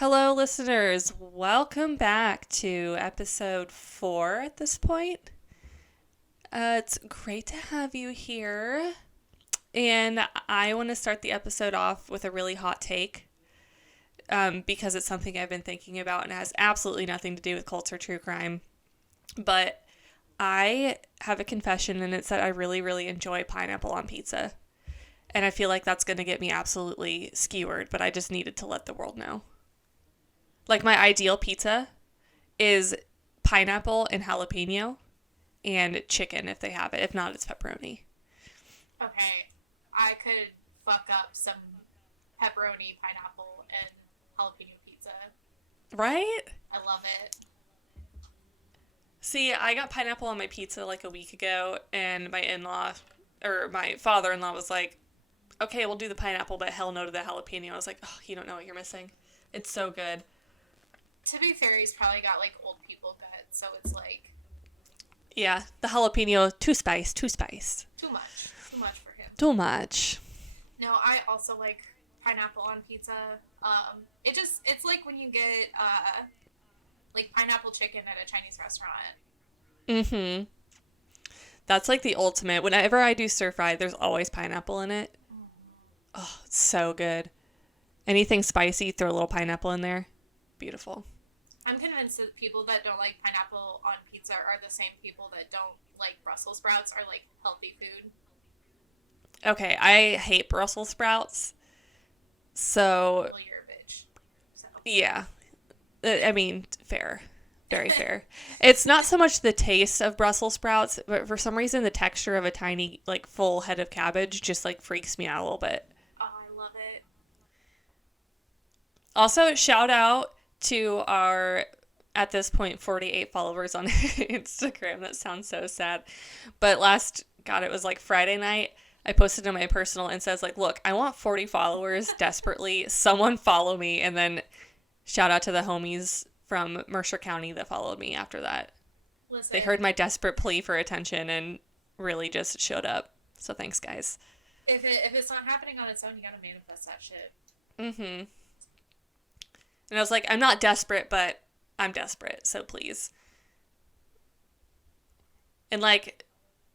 Hello, listeners. Welcome back to episode 4 at this point. It's great to have you here. And I want to start the episode off with a really hot take because it's something I've been thinking about and it has absolutely nothing to do with cults or true crime. But I have a confession, and it's that I really, really enjoy pineapple on pizza. And I feel like that's going to get me absolutely skewered, but I just needed to let the world know. Like, my ideal pizza is pineapple and jalapeno and chicken if they have it. If not, it's pepperoni. Okay, I could fuck up some pepperoni, pineapple, and jalapeno pizza. Right? I love it. See, I got pineapple on my pizza like a week ago, and my father-in-law was like, okay, we'll do the pineapple, but hell no to the jalapeno. I was like, oh, you don't know what you're missing. It's so good. To be fair, he's probably got, like, old people gut, so it's, like... Yeah, the jalapeno, too spice. Too much. Too much for him. Too much. No, I also like pineapple on pizza. It's like when you get, like, pineapple chicken at a Chinese restaurant. Mm-hmm. That's, like, the ultimate. Whenever I do stir-fry, there's always pineapple in it. Oh, it's so good. Anything spicy, throw a little pineapple in there. Beautiful. I'm convinced that people that don't like pineapple on pizza are the same people that don't like Brussels sprouts or like healthy food. Okay, I hate Brussels sprouts. So, Well, you're a bitch. So. yeah. I mean, fair. Very fair. It's not so much the taste of Brussels sprouts, but for some reason the texture of a tiny, like, full head of cabbage just, like, freaks me out a little bit. Oh, I love it. Also, shout out to our, at this point, 48 followers on Instagram. That sounds so sad. But it was like Friday night, I posted on my personal and says, like, look, I want 40 followers desperately. Someone follow me. And then shout out to the homies from Mercer County that followed me after that. Listen, They heard my desperate plea for attention and really just showed up. So thanks, guys. If it's not happening on its own, you gotta manifest that shit. Mm-hmm. And I was like, I'm not desperate, but I'm desperate, so please. And, like,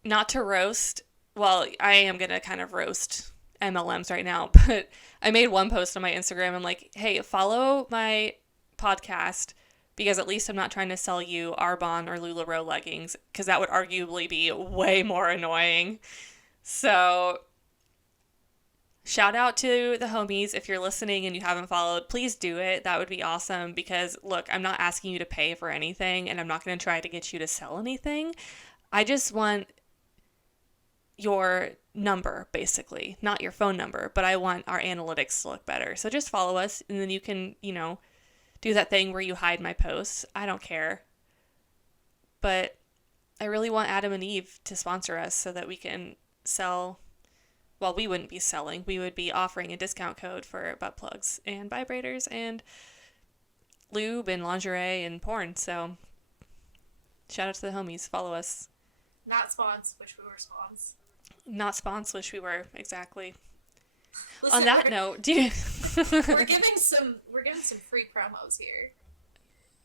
not to roast, well, I am going to kind of roast MLMs right now, but I made one post on my Instagram. I'm like, hey, follow my podcast, because at least I'm not trying to sell you Arbonne or LuLaRoe leggings, because that would arguably be way more annoying. So... shout out to the homies. If you're listening and you haven't followed, please do it. That would be awesome because, look, I'm not asking you to pay for anything and I'm not going to try to get you to sell anything. I just want your number, basically. Not your phone number, but I want our analytics to look better. So just follow us and then you can, do that thing where you hide my posts. I don't care. But I really want Adam and Eve to sponsor us so that we can sell... Well, we wouldn't be selling. We would be offering a discount code for butt plugs and vibrators and lube and lingerie and porn. So, shout out to the homies. Follow us. Not spawns. Wish we were spawns. Not spawns. Wish we were. Exactly. Listen, On that note, do you... we're giving some free promos here.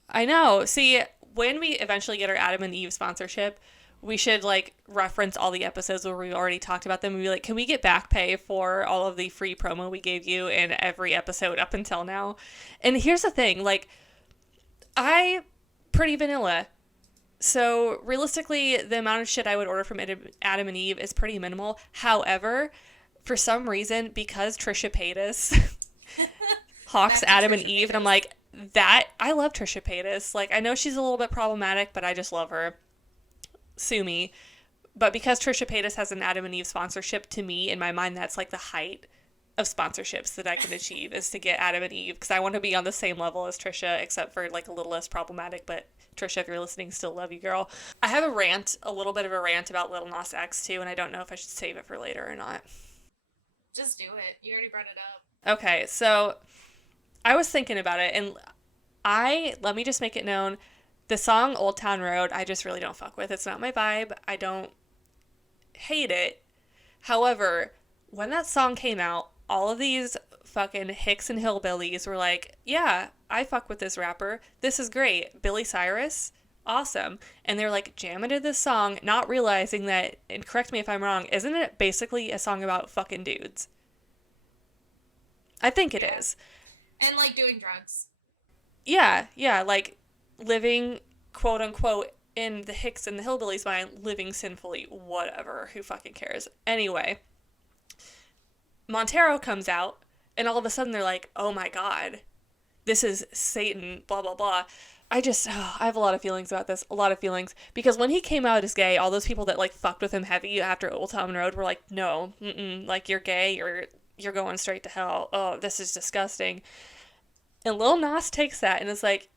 I know. See, when we eventually get our Adam and Eve sponsorship, we should, like, reference all the episodes where we already talked about them and be like, can we get back pay for all of the free promo we gave you in every episode up until now? And here's the thing, like, I pretty vanilla. So, realistically, the amount of shit I would order from Adam and Eve is pretty minimal. However, for some reason, because Trisha Paytas hawks Adam and Eve, and I'm like, I love Trisha Paytas. Like, I know she's a little bit problematic, but I just love her. Sue me. But because Trisha Paytas has an Adam and Eve sponsorship, to me, in my mind, that's like the height of sponsorships that I can achieve is to get Adam and Eve, because I want to be on the same level as Trisha, except for like a little less problematic. But Trisha, if you're listening, still love you, girl. I have a little bit of a rant about Lil Nas X too, and I don't know if I should save it for later or not. Just do it. You already brought it up. Okay, so I was thinking about it, and let me just make it known, the song Old Town Road, I just really don't fuck with. It's not my vibe. I don't hate it. However, when that song came out all of these fucking hicks and hillbillies were like, yeah, I fuck with this rapper. This is great. Billy Cyrus, awesome. And they're like jamming to this song, not realizing that, and correct me if I'm wrong, isn't it basically a song about fucking dudes? I think it is. And like doing drugs. Yeah, yeah, like living, quote unquote, in the hicks and the hillbillies' mind, living sinfully, whatever, who fucking cares? Anyway, Montero comes out, and all of a sudden they're like, oh my god, this is Satan, blah, blah, blah. I have a lot of feelings about this, a lot of feelings, because when he came out as gay, all those people that, like, fucked with him heavy after Old Town Road were like, no, like, you're gay, you're going straight to hell, oh, this is disgusting. And Lil Nas takes that and is like,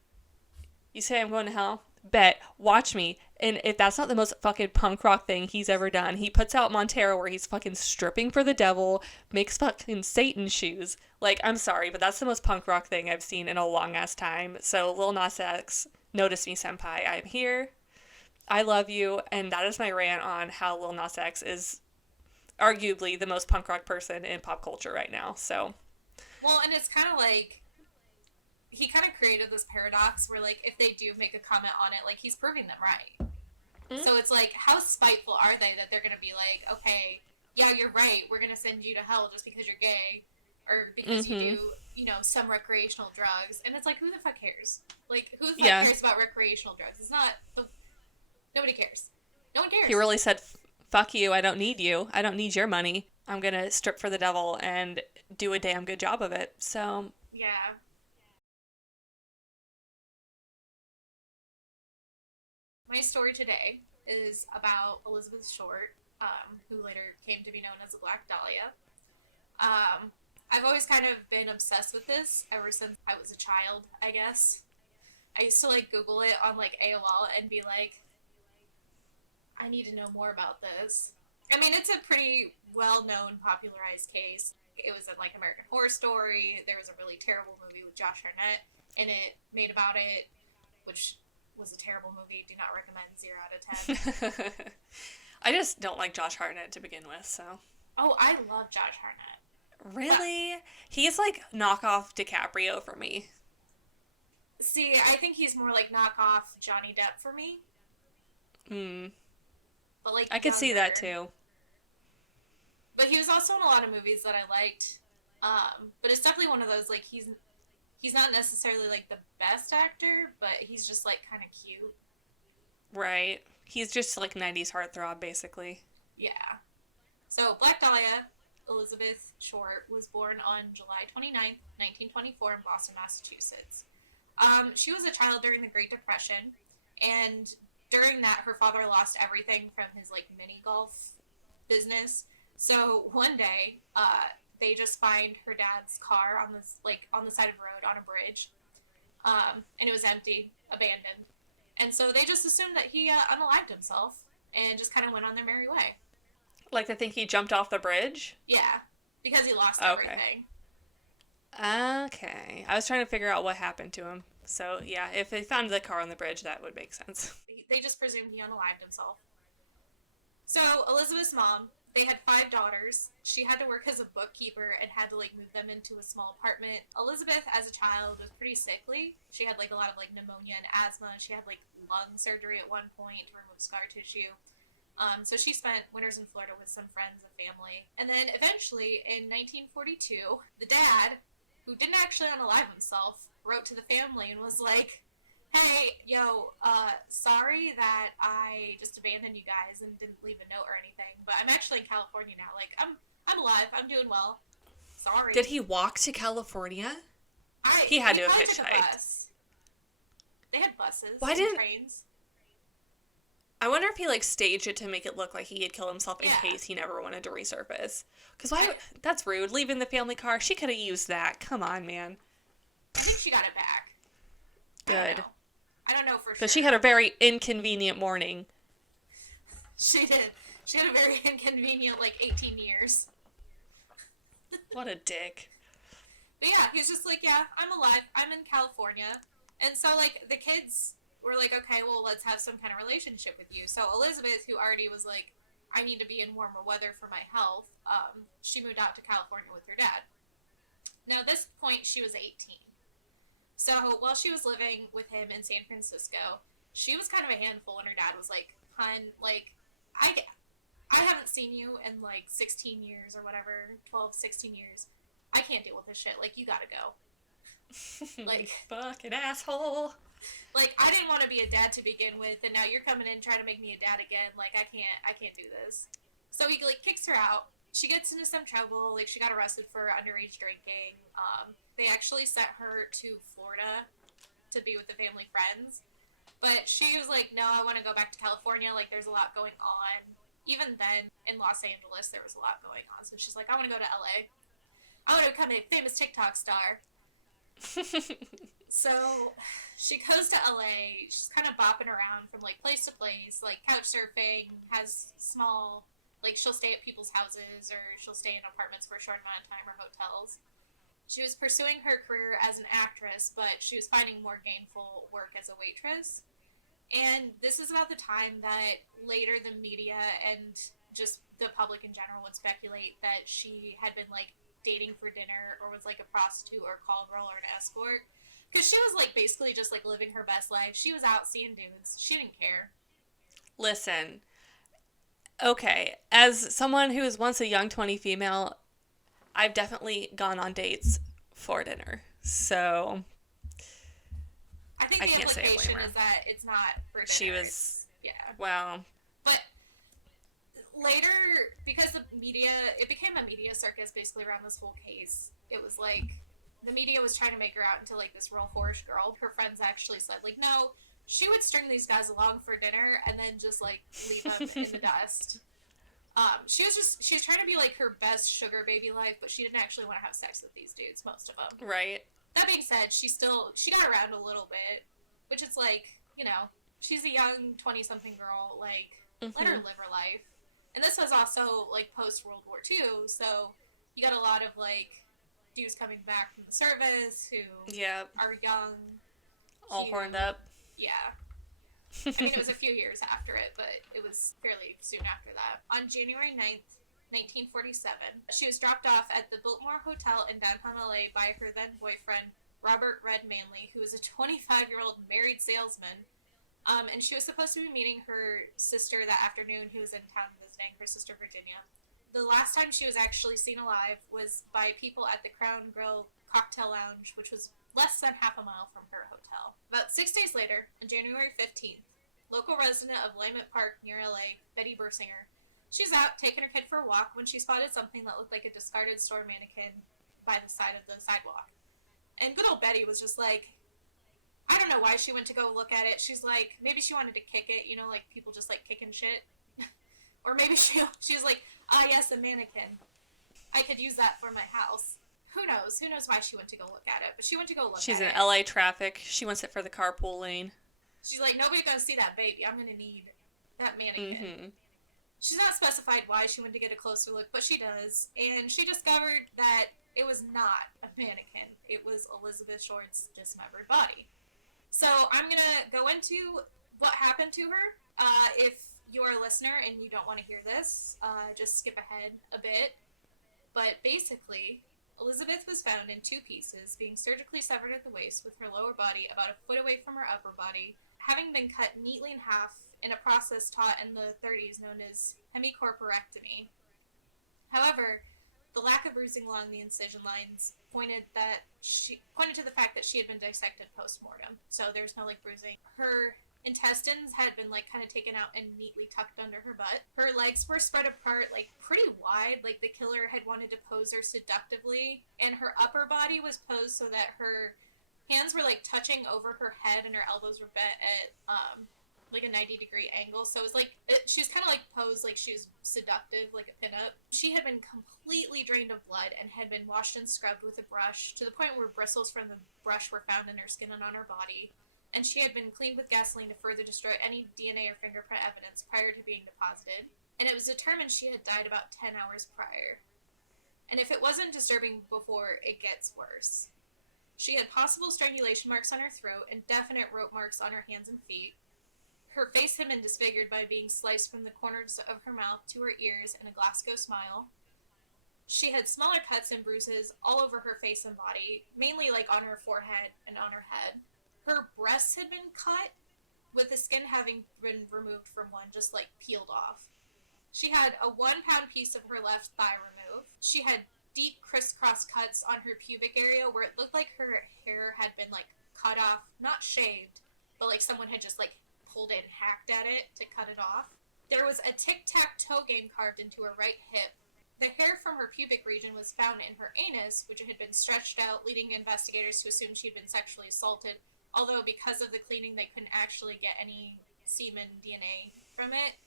you say I'm going to hell? Bet. Watch me. And if that's not the most fucking punk rock thing he's ever done, he puts out Montero where he's fucking stripping for the devil, makes fucking Satan shoes. Like, I'm sorry, but that's the most punk rock thing I've seen in a long ass time. So, Lil Nas X, notice me, senpai. I'm here. I love you. And that is my rant on how Lil Nas X is arguably the most punk rock person in pop culture right now. So. Well, and it's kind of like, he kind of created this paradox where, like, if they do make a comment on it, like, he's proving them right. Mm-hmm. So it's like, how spiteful are they that they're going to be like, okay, yeah, you're right, we're going to send you to hell just because you're gay, or because you do, you know, some recreational drugs. And it's like, who the fuck cares? Like, who the fuck cares about recreational drugs? It's not, nobody cares. No one cares. He really said, fuck you, I don't need you. I don't need your money. I'm going to strip for the devil and do a damn good job of it. So. Yeah. My story today is about Elizabeth Short, who later came to be known as the Black Dahlia. I've always kind of been obsessed with this ever since I was a child, I guess. I used to, like, Google it on, like, AOL and be like, I need to know more about this. I mean, it's a pretty well-known, popularized case. It was in, like, American Horror Story. There was a really terrible movie with Josh Hartnett in it, made about it, which was a terrible movie. Do not recommend. 0 out of 10. I just don't like Josh Hartnett to begin with, so. Oh, I love Josh Hartnett. Really? He's like knockoff DiCaprio for me. See, I think he's more like knockoff Johnny Depp for me. But like, I could see that too. But he was also in a lot of movies that I liked. But it's definitely one of those, like, he's not necessarily, like, the best actor, but he's just, like, kind of cute. Right. He's just, like, 90s heartthrob, basically. Yeah. So, Black Dahlia, Elizabeth Short, was born on July 29th, 1924 in Boston, Massachusetts. She was a child during the Great Depression, and during that, her father lost everything from his, like, mini golf business. So, one day, they just find her dad's car on this, like, on the side of the road on a bridge, and it was empty, abandoned. And so they just assumed that he unalived himself and just kind of went on their merry way. Like, they think he jumped off the bridge? Yeah, because he lost everything. Okay. I was trying to figure out what happened to him. So, yeah, if they found the car on the bridge, that would make sense. They just presumed he unalived himself. So, Elizabeth's mom, they had 5 daughters. She had to work as a bookkeeper and had to, like, move them into a small apartment. Elizabeth, as a child, was pretty sickly. She had, like, a lot of, like, pneumonia and asthma. She had, like, lung surgery at one point to remove scar tissue. So she spent winters in Florida with some friends and family. And then, eventually, in 1942, the dad, who didn't actually unalive himself, wrote to the family and was like, hey, sorry that I just abandoned you guys and didn't leave a note or anything, but I'm actually in California now. Like, I'm alive. I'm doing well. Sorry. Did he walk to California? He had to have hitchhiked. They had buses. Trains. I wonder if he, like, staged it to make it look like he had killed himself in case he never wanted to resurface. Because that's rude. Leaving the family car. She could have used that. Come on, man. I think she got it back. Good. I don't know for sure. Because she had a very inconvenient morning. She did. She had a very inconvenient, like, 18 years. What a dick. But yeah, he was just like, yeah, I'm alive. I'm in California. And so, like, the kids were like, okay, well, let's have some kind of relationship with you. So Elizabeth, who already was like, I need to be in warmer weather for my health, she moved out to California with her dad. Now, at this point, she was 18. So while she was living with him in San Francisco, she was kind of a handful, and her dad was like, "Hun, like, I haven't seen you in like 16 years or whatever, 12, 16 years. I can't deal with this shit. Like, you gotta go." Like, fucking asshole. Like, I didn't want to be a dad to begin with, and now you're coming in trying to make me a dad again. Like, I can't do this. So he, like, kicks her out. She gets into some trouble. Like, she got arrested for underage drinking. They actually sent her to Florida to be with the family friends. But she was like, no, I want to go back to California. Like, there's a lot going on. Even then, in Los Angeles, there was a lot going on. So she's like, I want to go to LA. I want to become a famous TikTok star. So she goes to LA. She's kind of bopping around from like place to place, like couch surfing, has small, like she'll stay at people's houses or she'll stay in apartments for a short amount of time or hotels. She was pursuing her career as an actress, but she was finding more gainful work as a waitress. And this is about the time that later the media and just the public in general would speculate that she had been like dating for dinner or was like a prostitute or call girl or an escort. Because she was like basically just like living her best life. She was out seeing dudes. She didn't care. Listen, okay, as someone who was once a young 20 female, I've definitely gone on dates for dinner. So I think the implication is that it's not for dinner. She was, yeah. Wow. But later, because the media, it became a media circus basically around this whole case. It was like, the media was trying to make her out into like this real whorish girl. Her friends actually said like, no, she would string these guys along for dinner and then just like leave them in the dust. She was trying to be like her best sugar baby life, but she didn't actually want to have sex with these dudes, most of them. Right. That being said, she got around a little bit, which is like, you know, she's a young 20-something girl, like, let her live her life. And this was also like post-World War II, so you got a lot of like dudes coming back from the service who are young, all horned up. Yeah. I mean, it was a few years after it, but it was fairly soon after that. On January 9th, 1947, she was dropped off at the Biltmore Hotel in downtown LA by her then-boyfriend, Robert Red Manley, who was a 25-year-old married salesman. And she was supposed to be meeting her sister that afternoon, who was in town visiting, her sister Virginia. The last time she was actually seen alive was by people at the Crown Grill Cocktail Lounge, which was less than half a mile from her hotel. About 6 days later, on January 15th, local resident of Lament Park near LA, Betty Bersinger, she's out taking her kid for a walk when she spotted something that looked like a discarded store mannequin by the side of the sidewalk. And good old Betty was just like, I don't know why she went to go look at it. She's like, maybe she wanted to kick it, you know, like people just like kicking shit. Or maybe she was like, ah, yes, a mannequin. I could use that for my house. Who knows? Who knows why she went to go look at it? But she went to go look at it. She's in LA traffic. She wants it for the carpool lane. She's like, nobody's gonna see that baby. I'm gonna need that mannequin. She's not specified why she went to get a closer look, but she does. And she discovered that it was not a mannequin. It was Elizabeth Short's dismembered body. So I'm gonna go into what happened to her. If you're a listener and you don't want to hear this, just skip ahead a bit. But basically, Elizabeth was found in two pieces, being surgically severed at the waist with her lower body about a foot away from her upper body, having been cut neatly in half in a process taught in the 30s known as hemicorporectomy. However, the lack of bruising along the incision lines pointed to the fact that she had been dissected post-mortem. So there's no like bruising. Her intestines had been like kind of taken out and neatly tucked under her butt. Her legs were spread apart like pretty wide, like the killer had wanted to pose her seductively, and her upper body was posed so that her hands were like touching over her head and her elbows were bent at like a 90-degree angle. So it was like she was kind of like posed like she was seductive, like a pinup. She had been completely drained of blood and had been washed and scrubbed with a brush to the point where bristles from the brush were found in her skin and on her body. And she had been cleaned with gasoline to further destroy any DNA or fingerprint evidence prior to being deposited. And it was determined she had died about 10 hours prior. And if it wasn't disturbing before, it gets worse. She had possible strangulation marks on her throat and definite rope marks on her hands and feet. Her face had been disfigured by being sliced from the corners of her mouth to her ears in a Glasgow smile. She had smaller cuts and bruises all over her face and body, mainly like on her forehead and on her head. Her breasts had been cut, with the skin having been removed from one, just like peeled off. She had a 1 pound piece of her left thigh removed. She had deep crisscross cuts on her pubic area where it looked like her hair had been like cut off, not shaved, but like someone had just like pulled it and hacked at it to cut it off. There was a tic-tac-toe game carved into her right hip. The hair from her pubic region was found in her anus, which had been stretched out, leading investigators to assume she'd been sexually assaulted, although because of the cleaning they couldn't actually get any semen DNA from it.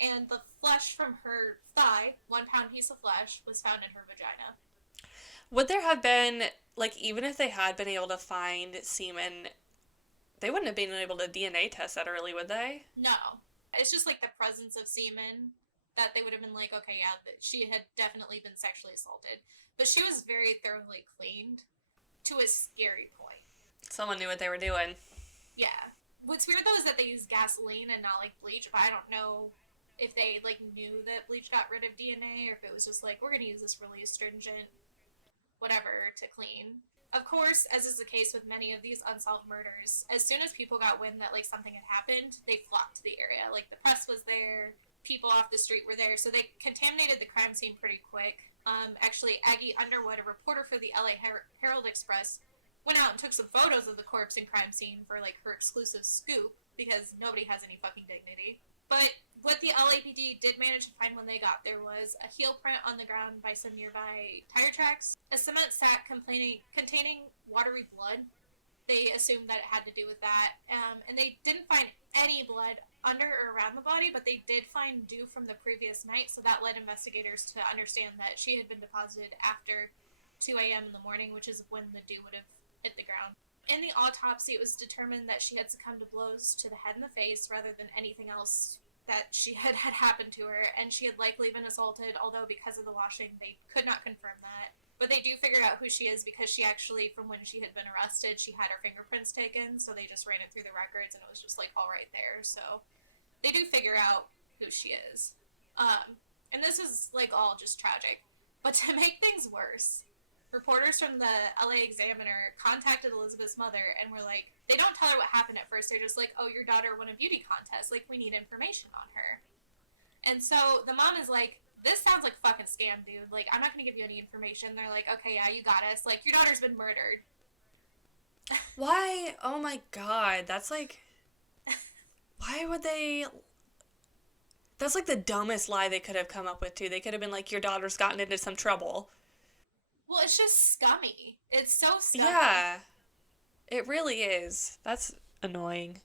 And the flesh from her thigh, 1 pound piece of flesh, was found in her vagina. Would there have been, like, even if they had been able to find semen, they wouldn't have been able to DNA test that early, would they? No. It's just like the presence of semen that they would have been like, okay, yeah, she had definitely been sexually assaulted. But she was very thoroughly cleaned to a scary point. Someone knew what they were doing. Yeah. What's weird, though, is that they use gasoline and not, like, bleach, but I don't know if they, like, knew that bleach got rid of DNA, or if it was just like, we're gonna use this really astringent whatever to clean. Of course, as is the case with many of these unsolved murders, as soon as people got wind that, like, something had happened, they flocked to the area. Like, the press was there, people off the street were there, so they contaminated the crime scene pretty quick. Actually, Aggie Underwood, a reporter for the LA Herald Express, went out and took some photos of the corpse and crime scene for, like, her exclusive scoop, because nobody has any fucking dignity. But what the LAPD did manage to find when they got there was a heel print on the ground by some nearby tire tracks, a cement sack containing watery blood. They assumed that it had to do with that. And they didn't find any blood under or around the body, but they did find dew from the previous night, so that led investigators to understand that she had been deposited after 2 a.m. in the morning, which is when the dew would have hit the ground. In the autopsy, it was determined that she had succumbed to blows to the head and the face rather than anything else that she had happened to her, and she had likely been assaulted, although because of the washing, they could not confirm that. But they do figure out who she is because she actually, from when she had been arrested, she had her fingerprints taken, so they just ran it through the records, and it was just, like, all right there. So they do figure out who she is. And this is, like, all just tragic. But to make things worse, reporters from the LA Examiner contacted Elizabeth's mother and were like, they don't tell her what happened at first. They're just like, oh, your daughter won a beauty contest. Like, we need information on her. And so the mom is like, this sounds like a fucking scam, dude. Like, I'm not going to give you any information. They're like, okay, yeah, you got us. Like, your daughter's been murdered. Why? Oh my god. That's like... Why would they... That's like the dumbest lie they could have come up with, too. They could have been like, your daughter's gotten into some trouble. Well, it's just scummy. It's so scummy. Yeah. It really is. That's annoying.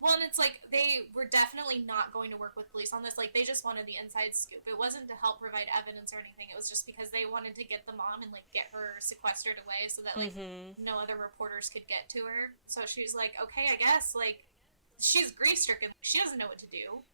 Well, and it's like, they were definitely not going to work with police on this. Like, they just wanted the inside scoop. It wasn't to help provide evidence or anything. It was just because they wanted to get the mom and, like, get her sequestered away so that, like, no other reporters could get to her. So she was like, okay, I guess, like, she's grief-stricken. She doesn't know what to do.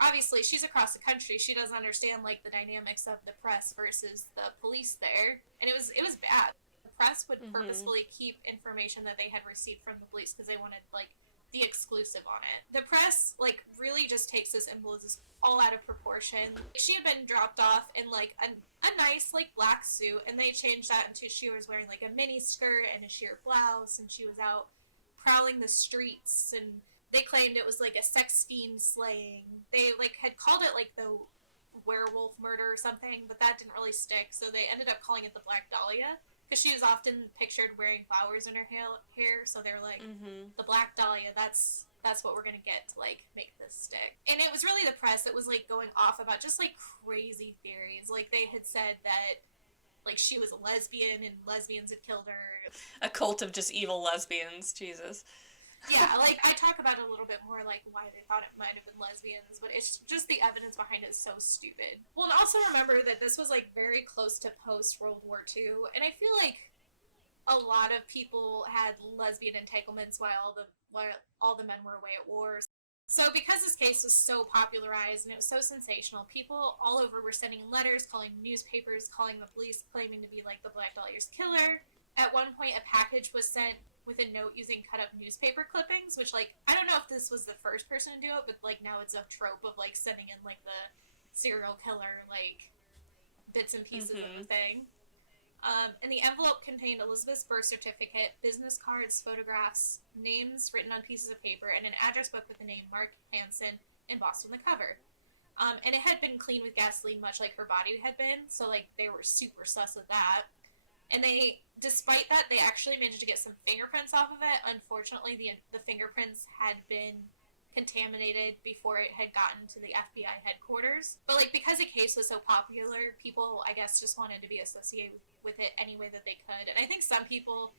Obviously, she's across the country. She doesn't understand, like, the dynamics of the press versus the police there. And it was bad. The press would purposefully keep information that they had received from the police because they wanted, like, the exclusive on it. The press, like, really just takes this and blows this all out of proportion. She had been dropped off in, like, a nice, like, black suit, and they changed that into she was wearing, like, a mini skirt and a sheer blouse, and she was out prowling the streets, and they claimed it was, like, a sex fiend slaying. They, like, had called it, like, the werewolf murder or something, but that didn't really stick, so they ended up calling it the Black Dahlia, because she was often pictured wearing flowers in her hair, so they were like, the Black Dahlia, that's what we're gonna get to, like, make this stick. And it was really the press that was, like, going off about just, like, crazy theories. Like, they had said that, like, she was a lesbian, and lesbians had killed her. A cult of just evil lesbians, Jesus. Yeah, like, I talk about it a little bit more, like, why they thought it might have been lesbians, but it's just the evidence behind it is so stupid. Well, and also remember that this was, like, very close to post-World War II, and I feel like a lot of people had lesbian entanglements while all the men were away at war. So because this case was so popularized and it was so sensational, people all over were sending letters, calling newspapers, calling the police, claiming to be, like, the Black Dahlia's killer. At one point, a package was sent with a note using cut-up newspaper clippings, which, like, I don't know if this was the first person to do it, but, like, now it's a trope of, like, sending in, like, the serial killer, like, bits and pieces of the thing. And the envelope contained Elizabeth's birth certificate, business cards, photographs, names written on pieces of paper, and an address book with the name Mark Hansen embossed on the cover. And it had been cleaned with gasoline, much like her body had been, so, like, they were super sus with that. And they, despite that, they actually managed to get some fingerprints off of it. Unfortunately, the fingerprints had been contaminated before it had gotten to the FBI headquarters. But, like, because the case was so popular, people, I guess, just wanted to be associated with it any way that they could. And I think some people,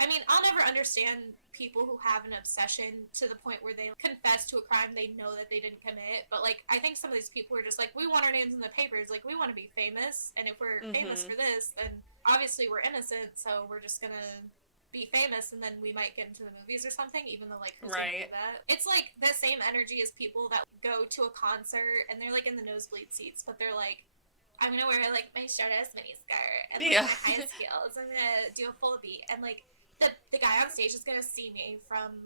I mean, I'll never understand people who have an obsession to the point where they confess to a crime they know that they didn't commit. But, like, I think some of these people are just like, we want our names in the papers. Like, we want to be famous. And if we're famous for this, then obviously we're innocent. So we're just going to be famous, and then we might get into the movies or something, even though, like, who's gonna do that? It's like the same energy as people that go to a concert and they're, like, in the nosebleed seats, but they're like, I'm gonna wear, like, my short-ass miniskirt and, like, my highest heels. I'm gonna do a full beat, and, like, the guy on stage is gonna see me from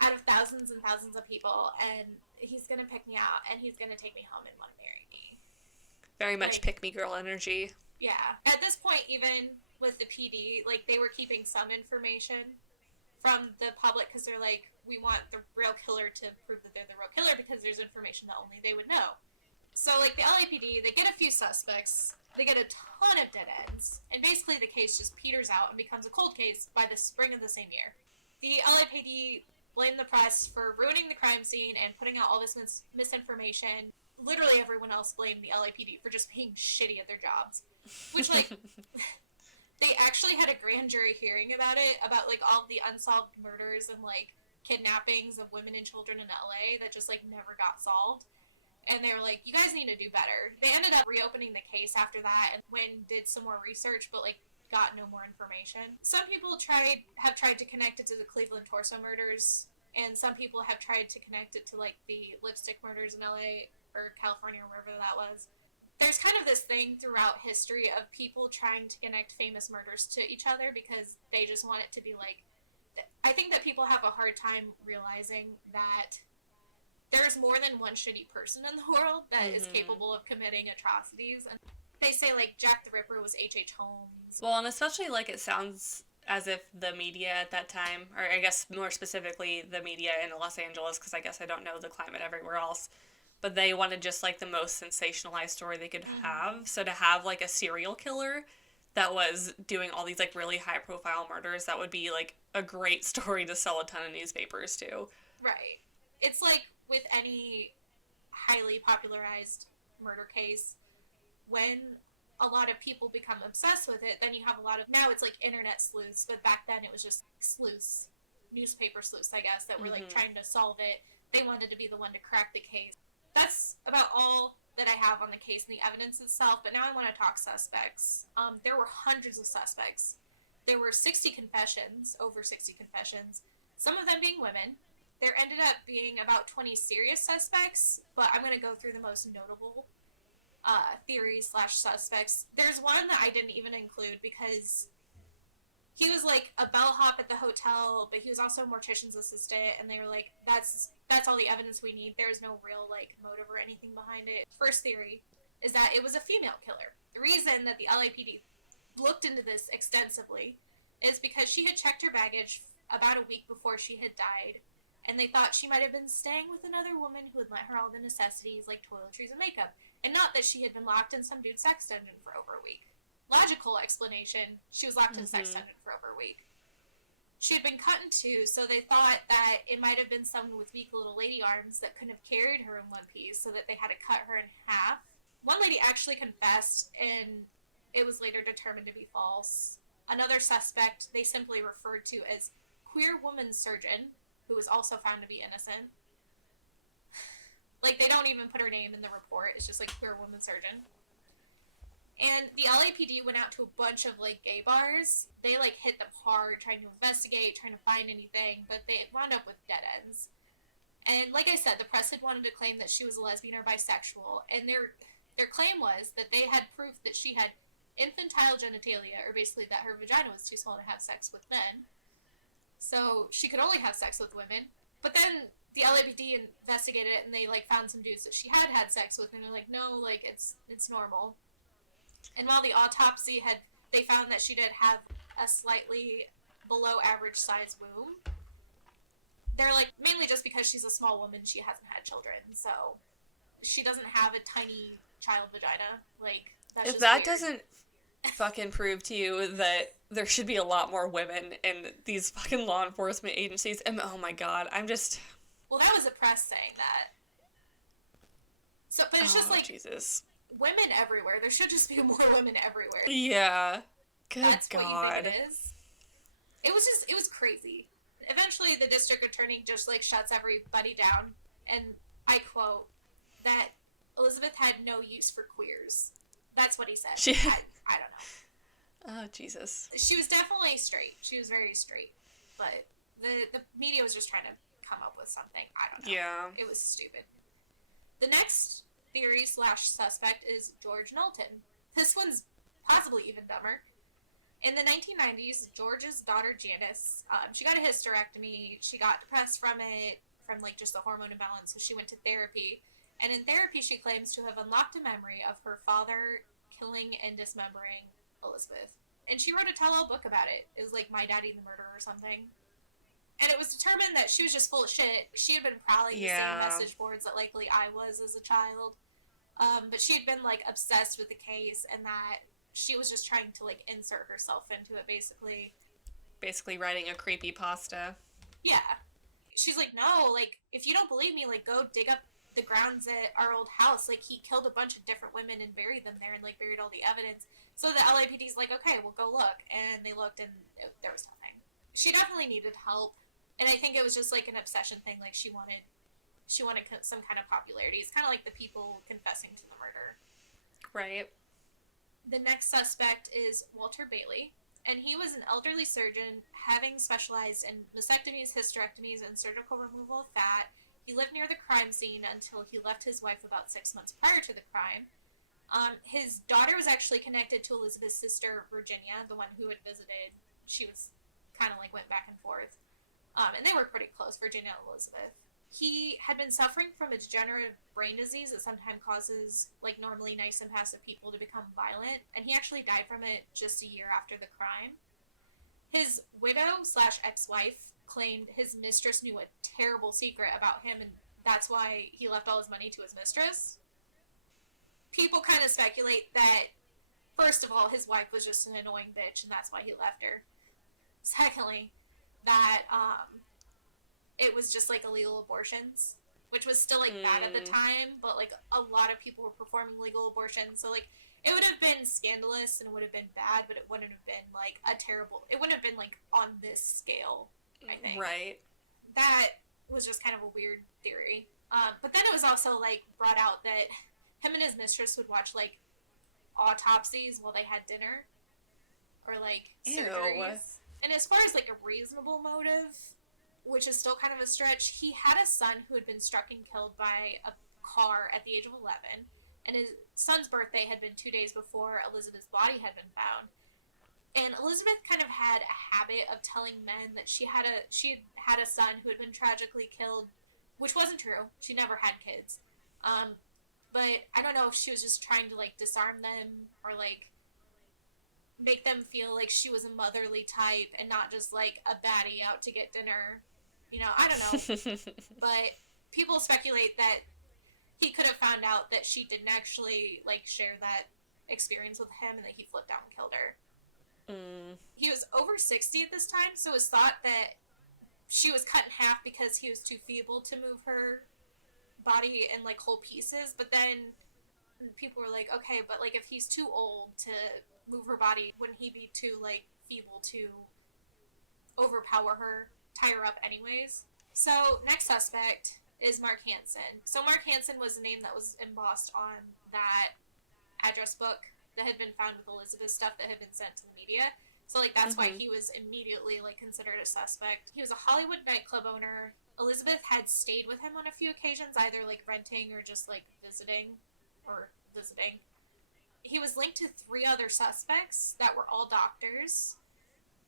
out of thousands and thousands of people, and he's gonna pick me out, and he's gonna take me home and want to marry me. Very much, like, pick-me-girl energy. Yeah. At this point, even with the PD, like, they were keeping some information from the public because they're like, we want the real killer to prove that they're the real killer because there's information that only they would know. So, like, the LAPD, they get a few suspects, they get a ton of dead ends, and basically the case just peters out and becomes a cold case by the spring of the same year. The LAPD blame the press for ruining the crime scene and putting out all this misinformation. Literally everyone else blamed the LAPD for just being shitty at their jobs. Which, like, they actually had a grand jury hearing about it, about, like, all the unsolved murders and, like, kidnappings of women and children in LA that just, like, never got solved. And they were like, you guys need to do better. They ended up reopening the case after that and did some more research, but, like, got no more information. Some people have tried to connect it to the Cleveland torso murders, and some people have tried to connect it to, like, the lipstick murders in LA or California or wherever that was. There's kind of this thing throughout history of people trying to connect famous murders to each other because they just want it to be like... I think that people have a hard time realizing that there's more than one shitty person in the world that is capable of committing atrocities. And they say, like, Jack the Ripper was H.H. Holmes. Well, and especially, like, it sounds as if the media at that time, or I guess more specifically the media in Los Angeles, because I guess I don't know the climate everywhere else, but they wanted just, like, the most sensationalized story they could have. So to have, like, a serial killer that was doing all these, like, really high-profile murders, that would be, like, a great story to sell a ton of newspapers to. Right. It's like with any highly popularized murder case, when a lot of people become obsessed with it, then you have a lot of... Now it's, like, internet sleuths, but back then it was just sleuths, newspaper sleuths, I guess, that were, like, trying to solve it. They wanted to be the one to crack the case. That's about all that I have on the case and the evidence itself, but now I want to talk suspects. There were hundreds of suspects. There were 60 confessions, over 60 confessions, some of them being women. There ended up being about 20 serious suspects, but I'm going to go through the most notable theories/suspects. There's one that I didn't even include because he was, like, a bellhop at the hotel, but he was also a mortician's assistant, and they were like, that's all the evidence we need. There's no real, like, motive or anything behind it. First theory is that it was a female killer. The reason that the LAPD looked into this extensively is because she had checked her baggage about a week before she had died, and they thought she might have been staying with another woman who had lent her all the necessities like toiletries and makeup, and not that she had been locked in some dude's sex dungeon for over a week. Logical explanation, she was locked in a sex dungeon for over a week. She had been cut in two, so they thought that it might have been someone with weak little lady arms that couldn't have carried her in one piece, so that they had to cut her in half. One lady actually confessed, and it was later determined to be false. Another suspect they simply referred to as queer woman surgeon, who was also found to be innocent. Like, they don't even put her name in the report, it's just like queer woman surgeon. And the LAPD went out to a bunch of, like, gay bars. They, like, hit them hard, trying to investigate, trying to find anything, but they wound up with dead ends. And like I said, the press had wanted to claim that she was a lesbian or bisexual, and their claim was that they had proof that she had infantile genitalia, or basically that her vagina was too small to have sex with men. So she could only have sex with women. But then the LAPD investigated it, and they, like, found some dudes that she had sex with, and they're like, no, like, it's normal. And while the autopsy they found that she did have a slightly below average size womb, they're like, mainly just because she's a small woman, she hasn't had children, so she doesn't have a tiny child vagina. Like, that's If just that weird. doesn't fucking prove to you that there should be a lot more women in these fucking law enforcement agencies, and oh my god, I'm just... Well, that was the press saying that. So, but it's just like, Jesus. Women everywhere. There should just be more women everywhere. Yeah. Good That's God. what you think it is. It was crazy. Eventually, the district attorney just, like, shuts everybody down, and I quote, that Elizabeth had no use for queers. That's what he said. I don't know. Oh, Jesus. She was definitely straight. She was very straight. But the media was just trying to come up with something. I don't know. Yeah. It was stupid. The next theory/suspect is George Knowlton. This one's possibly even dumber. In the 1990s, George's daughter Janice, she got a hysterectomy. She got depressed from it, from like just the hormone imbalance, so she went to therapy. And in therapy, she claims to have unlocked a memory of her father killing and dismembering Elizabeth. And she wrote a tell-all book about it. It was like My Daddy the Murderer or something. And it was determined that she was just full of shit. She had been prowling the same message boards that likely I was as a child. But she had been like obsessed with the case, and that she was just trying to like insert herself into it, basically. Basically writing a creepypasta. Yeah. She's like, no, like, if you don't believe me, like, go dig up the grounds at our old house. Like, he killed a bunch of different women and buried them there and, like, buried all the evidence. So the LAPD's like, okay, we'll go look. And they looked, and there was nothing. She definitely needed help. And I think it was just, like, an obsession thing. Like, she wanted some kind of popularity. It's kind of like the people confessing to the murder. Right. The next suspect is Walter Bailey. And he was an elderly surgeon, having specialized in mastectomies, hysterectomies, and surgical removal of fat. He lived near the crime scene until he left his wife about 6 months prior to the crime. His daughter was actually connected to Elizabeth's sister, Virginia, the one who had visited. She was kind of like went back and forth. And they were pretty close, Virginia and Elizabeth. He had been suffering from a degenerative brain disease that sometimes causes, like, normally nice and passive people to become violent, and he actually died from it just a year after the crime. His widow/ex-wife claimed his mistress knew a terrible secret about him, and that's why he left all his money to his mistress. People kind of speculate that, first of all, his wife was just an annoying bitch, and that's why he left her. Secondly, that, it was just, like, illegal abortions, which was still, like, bad at the time, but, like, a lot of people were performing legal abortions, so, like, it would have been scandalous and it would have been bad, but it wouldn't have been, like, it wouldn't have been, like, on this scale, I think. Right. That was just kind of a weird theory. But then it was also, like, brought out that him and his mistress would watch, like, autopsies while they had dinner, or, like, surgeries. And as far as, like, a reasonable motive, which is still kind of a stretch, he had a son who had been struck and killed by a car at the age of 11, and his son's birthday had been 2 days before Elizabeth's body had been found. And Elizabeth kind of had a habit of telling men that she had a son who had been tragically killed, which wasn't true. She never had kids. But I don't know if she was just trying to, like, disarm them, or, like, make them feel like she was a motherly type and not just, like, a baddie out to get dinner. You know, I don't know. But people speculate that he could have found out that she didn't actually, like, share that experience with him, and that he flipped out and killed her. He was over 60 at this time, so it was thought that she was cut in half because he was too feeble to move her body in, like, whole pieces. But then people were like, okay, but, like, if he's too old to move her body, wouldn't he be too, like, feeble to overpower her, tie her up anyways? So, next suspect is Mark Hansen. So Mark Hansen was the name that was embossed on that address book that had been found with Elizabeth's stuff that had been sent to the media. So, like, that's why he was immediately, like, considered a suspect. He was a Hollywood nightclub owner. Elizabeth had stayed with him on a few occasions, either, like, renting or just, like, visiting. He was linked to 3 other suspects that were all doctors.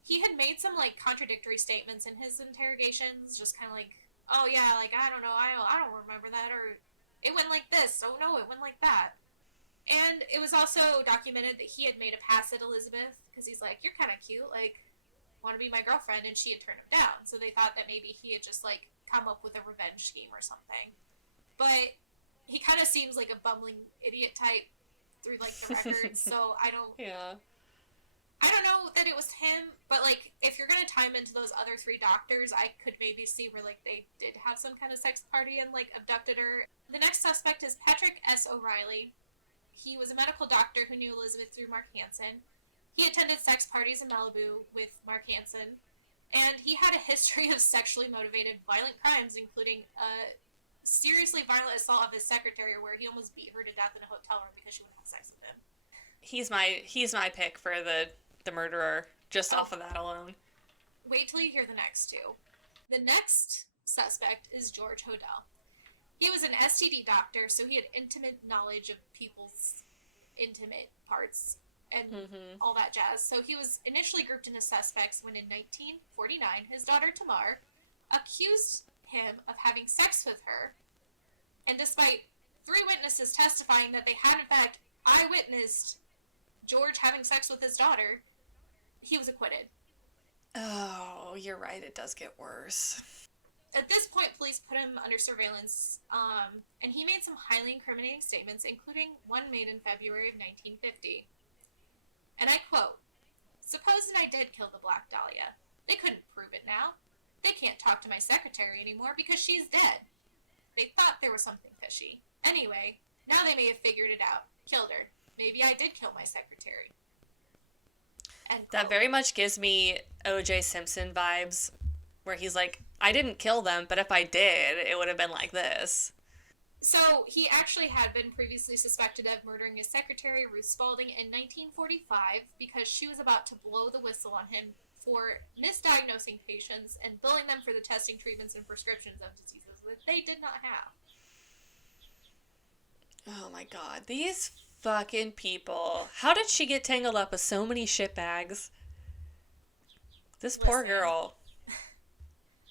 He had made some, like, contradictory statements in his interrogations, just kind of like, oh yeah, like, I don't know, I don't remember that, or it went like this, oh no, it went like that. And it was also documented that he had made a pass at Elizabeth because he's like, "You're kind of cute, like, want to be my girlfriend?" And she had turned him down. So they thought that maybe he had just, like, come up with a revenge scheme or something. But he kind of seems like a bumbling idiot type through, like, the records. So I don't know that it was him, but, like, if you're going to tie him into those other 3 doctors, I could maybe see where, like, they did have some kind of sex party and, like, abducted her. The next suspect is Patrick S. O'Reilly. He was a medical doctor who knew Elizabeth through Mark Hansen. He attended sex parties in Malibu with Mark Hansen, and he had a history of sexually motivated violent crimes, including a seriously violent assault of his secretary where he almost beat her to death in a hotel room because she wouldn't have sex with him. He's my pick for the murderer, just off of that alone. Wait till you hear the next 2. The next suspect is George Hodel. He was an STD doctor, so he had intimate knowledge of people's intimate parts and all that jazz. So he was initially grouped into suspects when in 1949, his daughter Tamar accused him of having sex with her. And despite 3 witnesses testifying that they had in fact eyewitnessed George having sex with his daughter, he was acquitted. Oh, you're right. It does get worse. At this point, police put him under surveillance, and he made some highly incriminating statements, including one made in February of 1950. And I quote, "Supposing I did kill the Black Dahlia. They couldn't prove it now. They can't talk to my secretary anymore because she's dead. They thought there was something fishy. Anyway, now they may have figured it out. Killed her. Maybe I did kill my secretary." That very much gives me O.J. Simpson vibes, where he's like, I didn't kill them, but if I did, it would have been like this. So he actually had been previously suspected of murdering his secretary, Ruth Spalding, in 1945 because she was about to blow the whistle on him for misdiagnosing patients and billing them for the testing, treatments, and prescriptions of diseases that they did not have. Oh my god, these fucking people. How did she get tangled up with so many shitbags? This poor girl.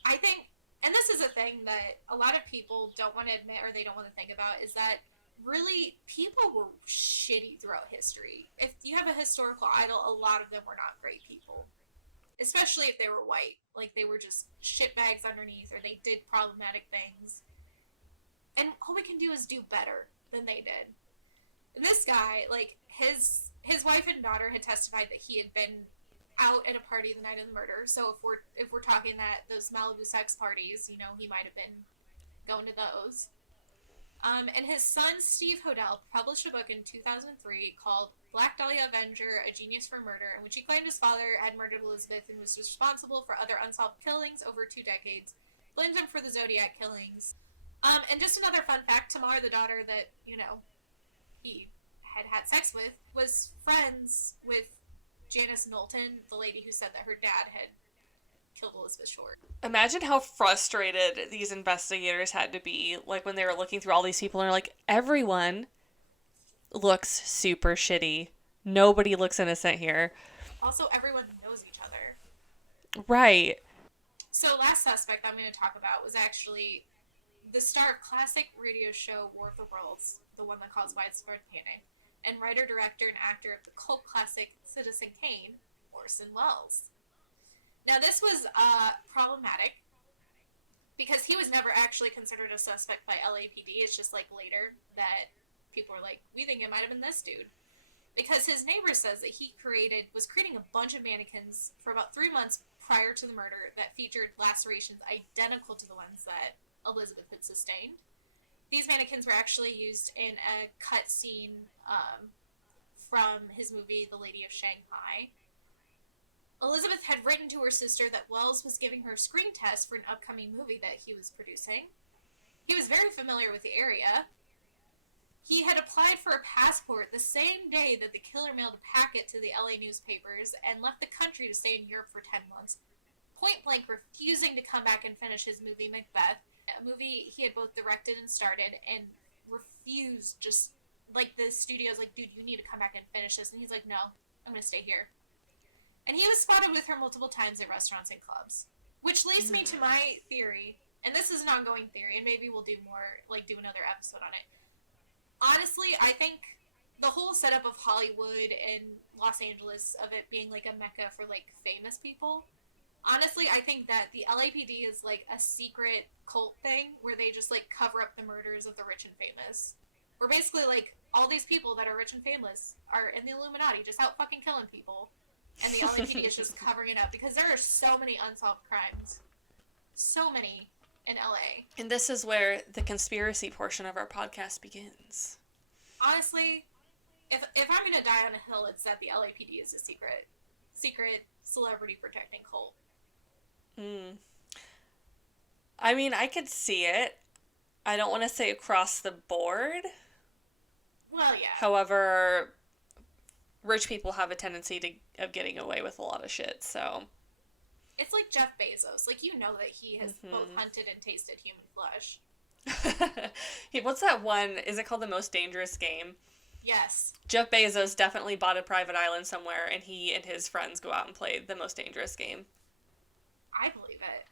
I think, and this is a thing that a lot of people don't want to admit or they don't want to think about, is that really people were shitty throughout history. If you have a historical idol, a lot of them were not great people. Especially if they were white. Like, they were just shitbags underneath, or they did problematic things. And all we can do is do better than they did. And this guy, like, his wife and daughter had testified that he had been out at a party the night of the murder. So if we're talking that those Malibu sex parties, you know, he might have been going to those. And his son, Steve Hodel, published a book in 2003 called Black Dahlia Avenger, A Genius for Murder, in which he claimed his father had murdered Elizabeth and was responsible for other unsolved killings over 2 decades. Blamed him for the Zodiac killings. And just another fun fact, Tamar, the daughter that, you know, he had sex with, was friends with Janice Knowlton, the lady who said that her dad had killed Elizabeth Short. Imagine how frustrated these investigators had to be, like, when they were looking through all these people and they're like, everyone looks super shitty. Nobody looks innocent here. Also, everyone knows each other. Right. So, last suspect I'm going to talk about was actually the star of classic radio show War of the Worlds, the one that caused widespread panic, and writer, director, and actor of the cult classic Citizen Kane, Orson Welles. Now, this was problematic because he was never actually considered a suspect by LAPD. It's just, like, later that people were like, we think it might have been this dude. Because his neighbor says that he was creating a bunch of mannequins for about 3 months prior to the murder that featured lacerations identical to the ones that Elizabeth had sustained. These mannequins were actually used in a cut scene from his movie The Lady of Shanghai. Elizabeth had written to her sister that Wells was giving her a screen test for an upcoming movie that he was producing. He was very familiar with the area. He had applied for a passport the same day that the killer mailed a packet to the LA newspapers and left the country to stay in Europe for 10 months, point blank refusing to come back and finish his movie Macbeth, a movie he had both directed and started, and refused. Just like the studio's like, dude, you need to come back and finish this. And he's like, no, I'm going to stay here. And he was spotted with her multiple times at restaurants and clubs. Which leads me to my theory, and this is an ongoing theory, and maybe we'll do more, like do another episode on it. Honestly, I think the whole setup of Hollywood and Los Angeles, of it being like a mecca for like famous people. Honestly, I think that the LAPD is like a secret cult thing where they just like cover up the murders of the rich and famous. Where basically like all these people that are rich and famous are in the Illuminati, just out fucking killing people, and the LAPD is just covering it up because there are so many unsolved crimes, so many in LA. And this is where the conspiracy portion of our podcast begins. Honestly, if I'm gonna die on a hill, it's that the LAPD is a secret celebrity protecting cult. I mean, I could see it. I don't want to say across the board. Well, yeah. However, rich people have a tendency of getting away with a lot of shit, so. It's like Jeff Bezos. Like, you know that he has both hunted and tasted human flesh. What's that one? Is it called The Most Dangerous Game? Yes. Jeff Bezos definitely bought a private island somewhere, and he and his friends go out and play The Most Dangerous Game. I believe it.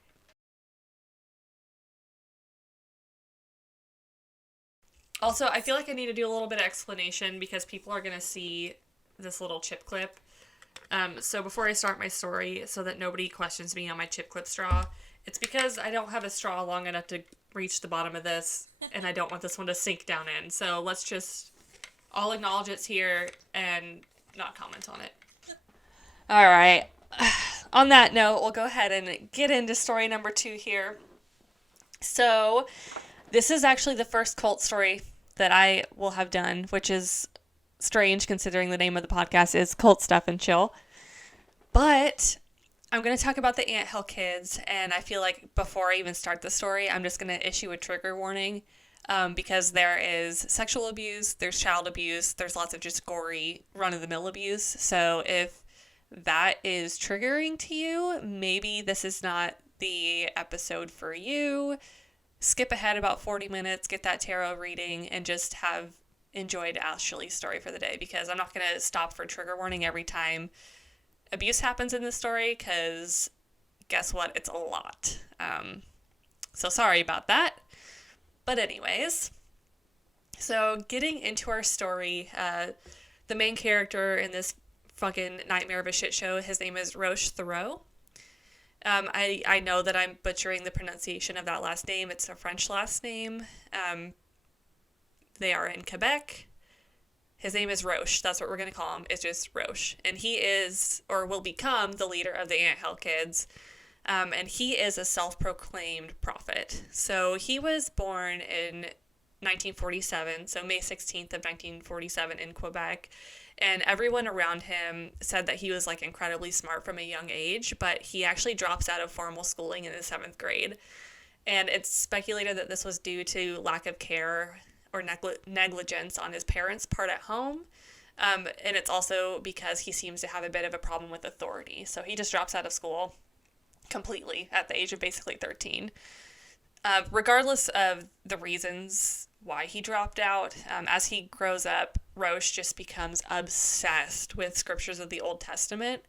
Also, I feel like I need to do a little bit of explanation because people are going to see this little chip clip. So before I start my story, so that nobody questions me on my chip clip straw, it's because I don't have a straw long enough to reach the bottom of this, and I don't want this one to sink down in. So let's just, I'll acknowledge it's here and not comment on it. All right. On that note, we'll go ahead and get into story number 2 here. So this is actually the first cult story that I will have done, which is strange considering the name of the podcast is Cult Stuff and Chill. But I'm going to talk about the Anthill kids, and I feel like before I even start the story, I'm just going to issue a trigger warning because there is sexual abuse, there's child abuse, there's lots of just gory, run-of-the-mill abuse. So if that is triggering to you, maybe this is not the episode for you. Skip ahead about 40 minutes, get that tarot reading, and just have enjoyed Ashlee's story for the day, because I'm not going to stop for trigger warning every time abuse happens in this story, because guess what? It's a lot. So sorry about that. But anyways, so getting into our story, the main character in this fucking nightmare of a shit show, his name is Rosh Thoreau. I know that I'm butchering the pronunciation of that last name. It's a French last name. They are in Quebec. His name is Roche. That's what we're going to call him. It's just Roche. And he is, or will become, the leader of the Anthill kids. And he is a self-proclaimed prophet. So he was born in 1947, so May 16th of 1947 in Quebec. And everyone around him said that he was like incredibly smart from a young age, but he actually drops out of formal schooling in the 7th grade. And it's speculated that this was due to lack of care or negligence on his parents' part at home. And it's also because he seems to have a bit of a problem with authority. So he just drops out of school completely at the age of basically 13. Regardless of the reasons why he dropped out, as he grows up, Roche just becomes obsessed with scriptures of the Old Testament,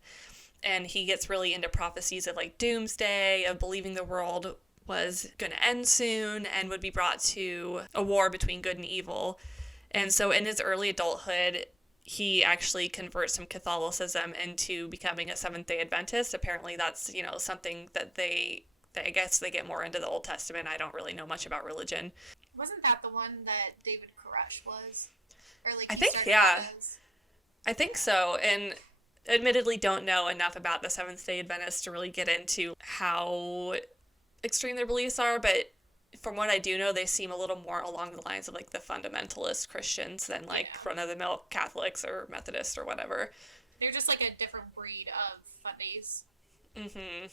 and he gets really into prophecies of like doomsday, of believing the world was going to end soon and would be brought to a war between good and evil. And so in his early adulthood, he actually converts from Catholicism into becoming a Seventh-day Adventist. Apparently that's, something that I guess they get more into the Old Testament. I don't really know much about religion. Wasn't that the one that David Koresh was? Or like I think, yeah. I think so. And admittedly don't know enough about the Seventh-day Adventists to really get into how extreme their beliefs are, but from what I do know, they seem a little more along the lines of like the fundamentalist Christians than like run-of-the-mill Catholics or Methodists or whatever. They're just like a different breed of fundies. Mm-hmm.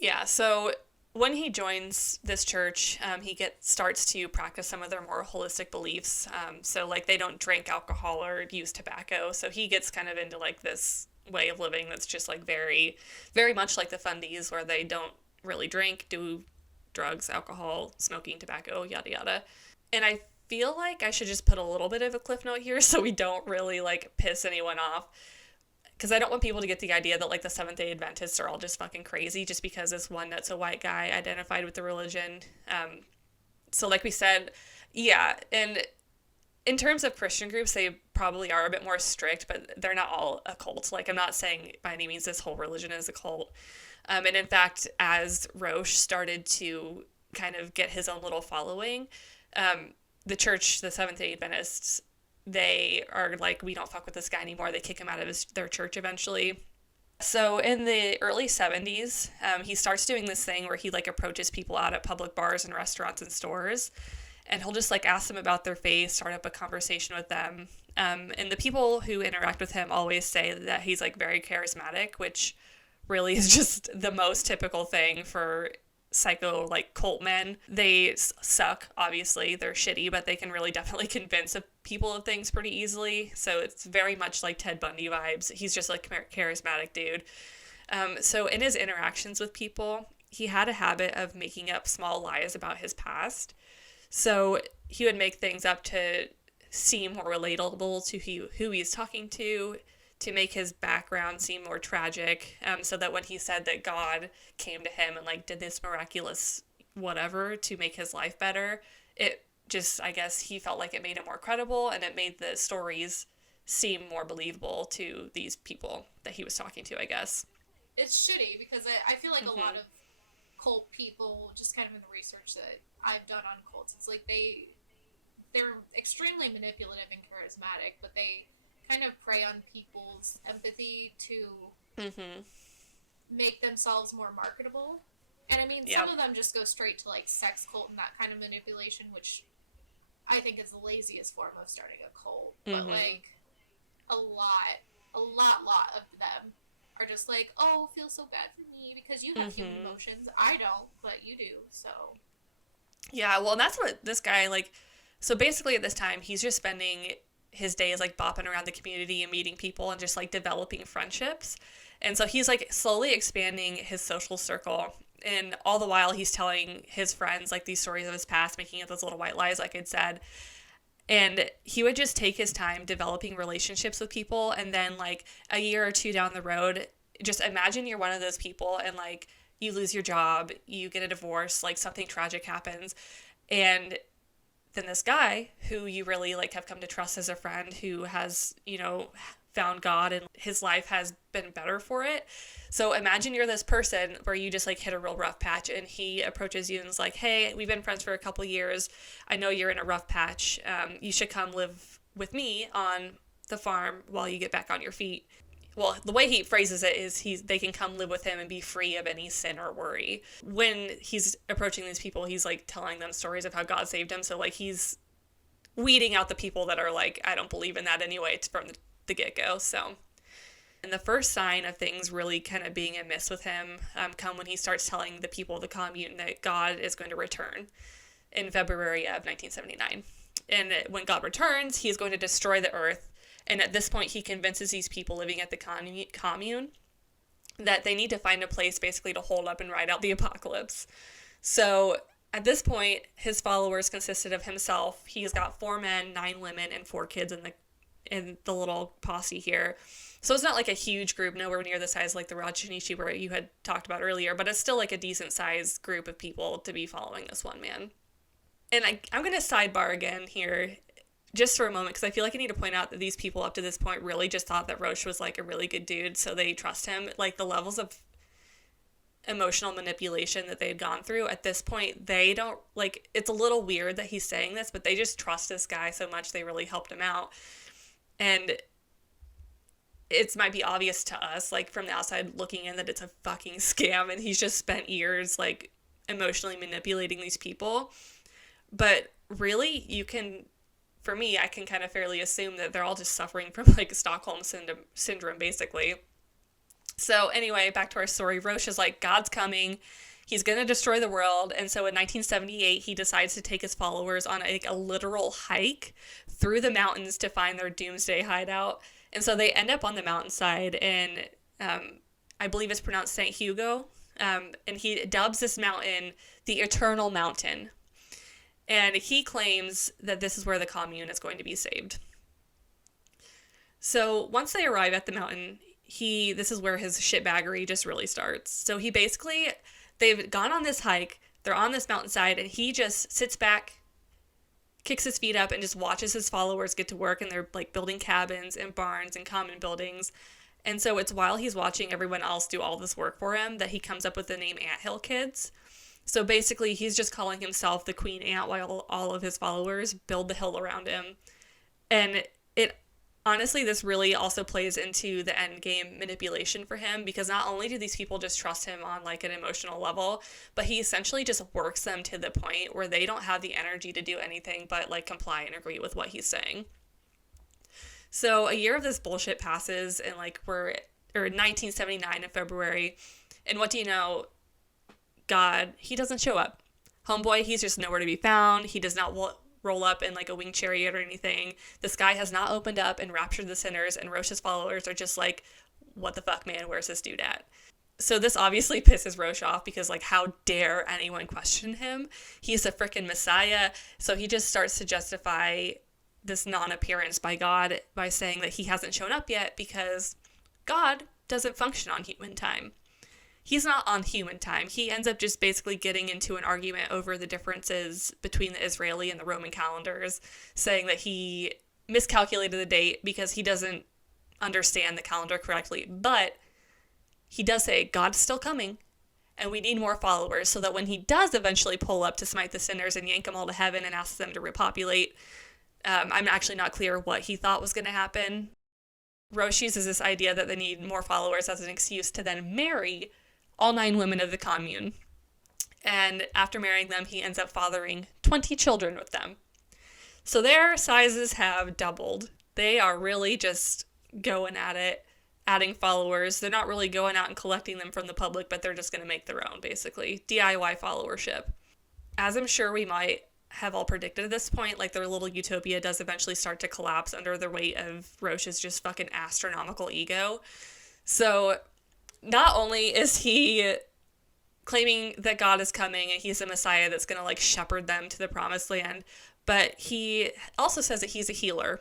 Yeah, so when he joins this church, he starts to practice some of their more holistic beliefs. So like they don't drink alcohol or use tobacco. So he gets kind of into like this way of living that's just like very, very much like the fundies, where they don't really drink, do drugs, alcohol, smoking, tobacco, yada yada. And I feel like I should just put a little bit of a cliff note here so we don't really like piss anyone off, because I don't want people to get the idea that like the Seventh-day Adventists are all just fucking crazy just because this one that's a white guy identified with the religion. So like we said, yeah, and in terms of Christian groups, they probably are a bit more strict, but they're not all a cult. Like, I'm not saying by any means this whole religion is a cult. And in fact, as Roche started to kind of get his own little following, the church, the Seventh-day Adventists, they are like, we don't fuck with this guy anymore. They kick him out of their church eventually. So in the early 70s, he starts doing this thing where he, like, approaches people out at public bars and restaurants and stores, and he'll just, like, ask them about their faith, start up a conversation with them. And the people who interact with him always say that he's, like, very charismatic, which really is just the most typical thing for psycho, like, cult men. They suck, obviously. They're shitty, but they can really definitely convince people of things pretty easily. So it's very much like Ted Bundy vibes. He's just, like, a charismatic dude. So in his interactions with people, he had a habit of making up small lies about his past. So he would make things up to seem more relatable to who he's talking to make his background seem more tragic, so that when he said that God came to him and, like, did this miraculous whatever to make his life better, it just, I guess, he felt like it made it more credible, and it made the stories seem more believable to these people that he was talking to, I guess. It's shitty, because I feel like a lot of cult people, just kind of in the research that I've done on cults, it's like they're extremely manipulative and charismatic, but they kind of prey on people's empathy to make themselves more marketable. And I mean, some of them just go straight to, like, sex cult and that kind of manipulation, which I think is the laziest form of starting a cult. But, like, a lot of them are just like, oh, feel so bad for me because you have human emotions. I don't, but you do, so. Yeah, well, and that's what this guy, like, so basically at this time, he's just spending his days, like, bopping around the community and meeting people and just, like, developing friendships. And so he's, like, slowly expanding his social circle. And all the while he's telling his friends, like, these stories of his past, making up those little white lies, like I'd said. And he would just take his time developing relationships with people. And then, like, a year or two down the road, just imagine you're one of those people and, like, you lose your job, you get a divorce, like, something tragic happens. And then this guy who you really, like, have come to trust as a friend, who has, you know, found God and his life has been better for it. So imagine you're this person where you just, like, hit a real rough patch, and he approaches you and is like, hey, we've been friends for a couple years. I know you're in a rough patch. You should come live with me on the farm while you get back on your feet. Well, the way he phrases it is they can come live with him and be free of any sin or worry. When he's approaching these people, he's, like, telling them stories of how God saved him. So, like, he's weeding out the people that are like, I don't believe in that anyway. It's from the get-go. So, and the first sign of things really kind of being amiss with him come when he starts telling the people of the commune that God is going to return in February of 1979. And when God returns, he's going to destroy the earth. And at this point, he convinces these people living at the commune that they need to find a place basically to hold up and ride out the apocalypse. So at this point, his followers consisted of himself. He's got 4 men, 9 women, and 4 kids in the little posse here. So it's not like a huge group, nowhere near the size like the Rajanishi where you had talked about earlier, but it's still like a decent sized group of people to be following this one man. And I'm going to sidebar again here just for a moment, because I feel like I need to point out that these people up to this point really just thought that Roche was, like, a really good dude, so they trust him. Like, the levels of emotional manipulation that they had gone through at this point, they don't, like, it's a little weird that he's saying this, but they just trust this guy so much they really helped him out. And it might be obvious to us, like, from the outside looking in, that it's a fucking scam, and he's just spent years, like, emotionally manipulating these people. But really, for me, I can kind of fairly assume that they're all just suffering from, like, Stockholm syndrome, basically. So anyway, back to our story. Roche is like, God's coming. He's going to destroy the world. And so in 1978, he decides to take his followers on, like, a literal hike through the mountains to find their doomsday hideout. And so they end up on the mountainside, and I believe it's pronounced St. Hugo. And he dubs this mountain the Eternal Mountain. And he claims that this is where the commune is going to be saved. So once they arrive at the mountain, this is where his shitbaggery just really starts. So they've gone on this hike, they're on this mountainside, and he just sits back kicks his feet up and just watches his followers get to work, and they're like building cabins and barns and common buildings. And so it's while he's watching everyone else do all this work for him that he comes up with the name Anthill Kids. So basically, he's just calling himself the Queen Ant while all of his followers build the hill around him. And it honestly, this really also plays into the end game manipulation for him, because not only do these people just trust him on like an emotional level, but he essentially just works them to the point where they don't have the energy to do anything but like comply and agree with what he's saying. So a year of this bullshit passes, and like we're 1979 in February, and what do you know? God, he doesn't show up. Homeboy, he's just nowhere to be found. He does not roll up in like a winged chariot or anything. The sky has not opened up and raptured the sinners, and Rosh's followers are just like, what the fuck, man? Where's this dude at? So this obviously pisses Rosh off, because like, how dare anyone question him? He's a freaking messiah. So he just starts to justify this non-appearance by God by saying that he hasn't shown up yet because God doesn't function on human time. He's not on human time. He ends up just basically getting into an argument over the differences between the Israeli and the Roman calendars, saying that he miscalculated the date because he doesn't understand the calendar correctly. But he does say God's still coming, and we need more followers, so that when he does eventually pull up to smite the sinners and yank them all to heaven and ask them to repopulate, I'm actually not clear what he thought was going to happen. Rosh uses this idea that they need more followers as an excuse to then marry all 9 women of the commune. And after marrying them, he ends up fathering 20 children with them. So their sizes have doubled. They are really just going at it, adding followers. They're not really going out and collecting them from the public, but they're just going to make their own, basically. DIY followership. As I'm sure we might have all predicted at this point, like, their little utopia does eventually start to collapse under the weight of Rosh's just fucking astronomical ego. So not only is he claiming that God is coming and he's a Messiah that's going to like shepherd them to the promised land, but he also says that he's a healer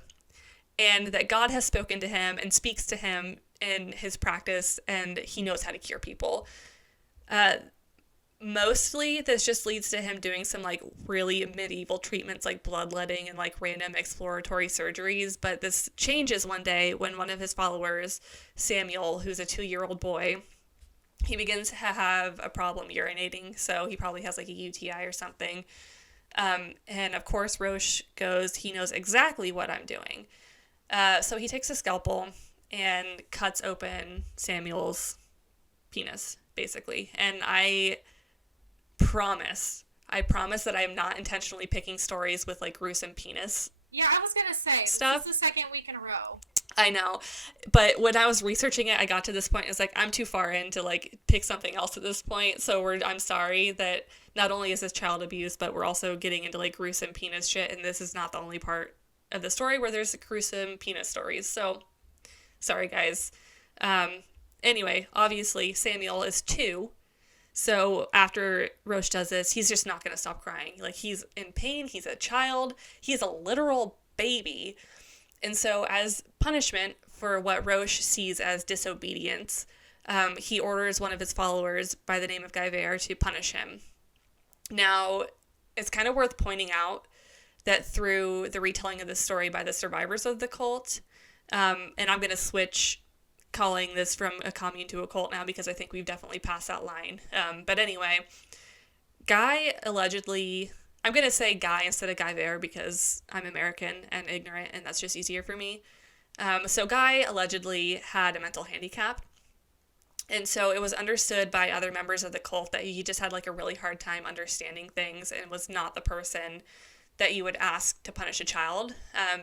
and that God has spoken to him and speaks to him in his practice, and he knows how to cure people. Mostly this just leads to him doing some like really medieval treatments like bloodletting and like random exploratory surgeries, but this changes one day when one of his followers, Samuel, who's a 2-year-old boy, he begins to have a problem urinating, so he probably has like a UTI or something. And of course Rosh goes, he knows exactly what I'm doing. So he takes a scalpel and cuts open Samuel's penis, basically. And I promise that I am not intentionally picking stories with like gruesome penis. Yeah, I was gonna say stuff. This is the second week in a row. I know, but when I was researching it, I got to this point. It's like, I'm too far in to like pick something else at this point. So I'm sorry that not only is this child abuse, but we're also getting into like gruesome penis shit, and this is not the only part of the story where there's gruesome penis stories. So sorry guys. Anyway, obviously Samuel is 2. So after Rosh does this, he's just not going to stop crying. Like, he's in pain. He's a child. He's a literal baby. And so as punishment for what Rosh sees as disobedience, he orders one of his followers by the name of Guyver to punish him. Now, it's kind of worth pointing out that through the retelling of this story by the survivors of the cult, and I'm going to switch calling this from a commune to a cult now because I think we've definitely passed that line. But anyway, Guy allegedly, I'm going to say Guy instead of Guyver because I'm American and ignorant, and that's just easier for me. So Guy allegedly had a mental handicap. And so it was understood by other members of the cult that he just had like a really hard time understanding things and was not the person that you would ask to punish a child,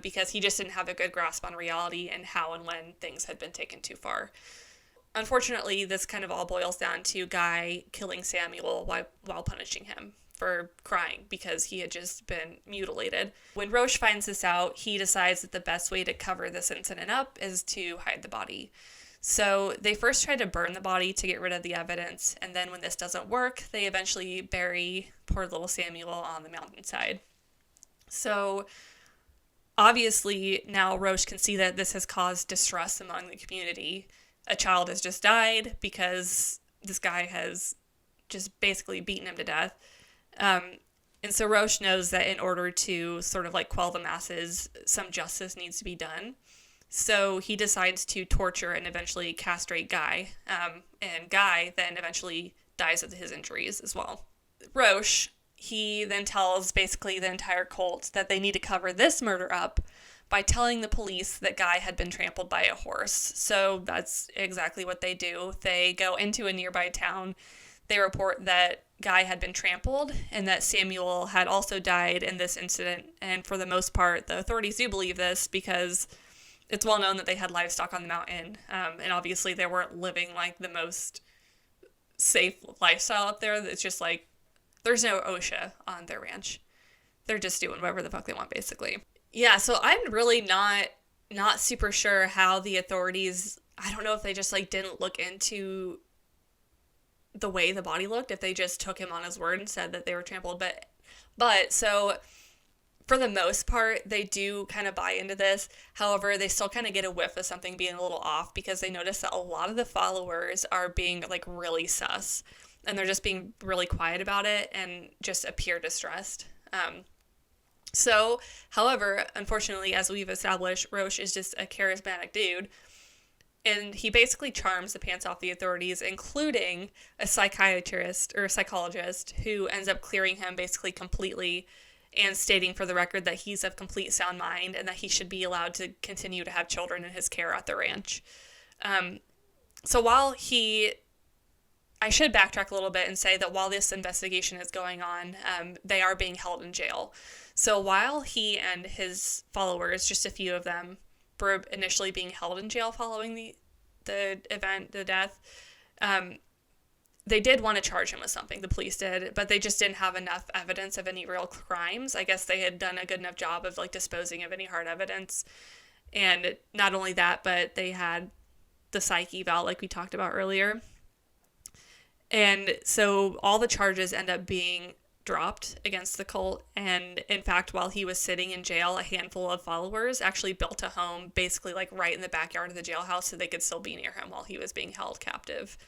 because he just didn't have a good grasp on reality and how and when things had been taken too far. Unfortunately, this kind of all boils down to Guy killing Samuel while punishing him for crying because he had just been mutilated. When Rosh finds this out, he decides that the best way to cover this incident up is to hide the body. So they first try to burn the body to get rid of the evidence, and then when this doesn't work, they eventually bury poor little Samuel on the mountainside. So obviously now Rosh can see that this has caused distress among the community. A child has just died because this guy has just basically beaten him to death. And so Roche knows that in order to sort of like quell the masses, some justice needs to be done. So he decides to torture and eventually castrate Guy. And Guy then eventually dies of his injuries as well. Roche, he then tells basically the entire cult that they need to cover this murder up by telling the police that Guy had been trampled by a horse. So that's exactly what they do. They go into a nearby town. They report that Guy had been trampled and that Samuel had also died in this incident. And for the most part, the authorities do believe this because it's well known that they had livestock on the mountain. And obviously they weren't living like the most safe lifestyle up there. It's just like, there's no OSHA on their ranch. They're just doing whatever the fuck they want, basically. Yeah, so I'm really not super sure how the authorities, I don't know if they just like didn't look into the way the body looked, if they just took him on his word and said that they were trampled. But so for the most part, they do kind of buy into this. However, they still kind of get a whiff of something being a little off because they notice that a lot of the followers are being like really sus and they're just being really quiet about it and just appear distressed. So, however, unfortunately, as we've established, Roche is just a charismatic dude. And he basically charms the pants off the authorities, including a psychiatrist or a psychologist who ends up clearing him basically completely and stating for the record that he's of complete sound mind and that he should be allowed to continue to have children in his care at the ranch. So while I should backtrack a little bit and say that while this investigation is going on, they are being held in jail. So while he and his followers, just a few of them, were initially being held in jail following the event, the death, they did want to charge him with something, the police did, but they just didn't have enough evidence of any real crimes. I guess they had done a good enough job of like disposing of any hard evidence. And not only that, but they had the psych eval like we talked about earlier. And so all the charges end up being dropped against the cult. And in fact, while he was sitting in jail, a handful of followers actually built a home basically like right in the backyard of the jailhouse so they could still be near him while he was being held captive.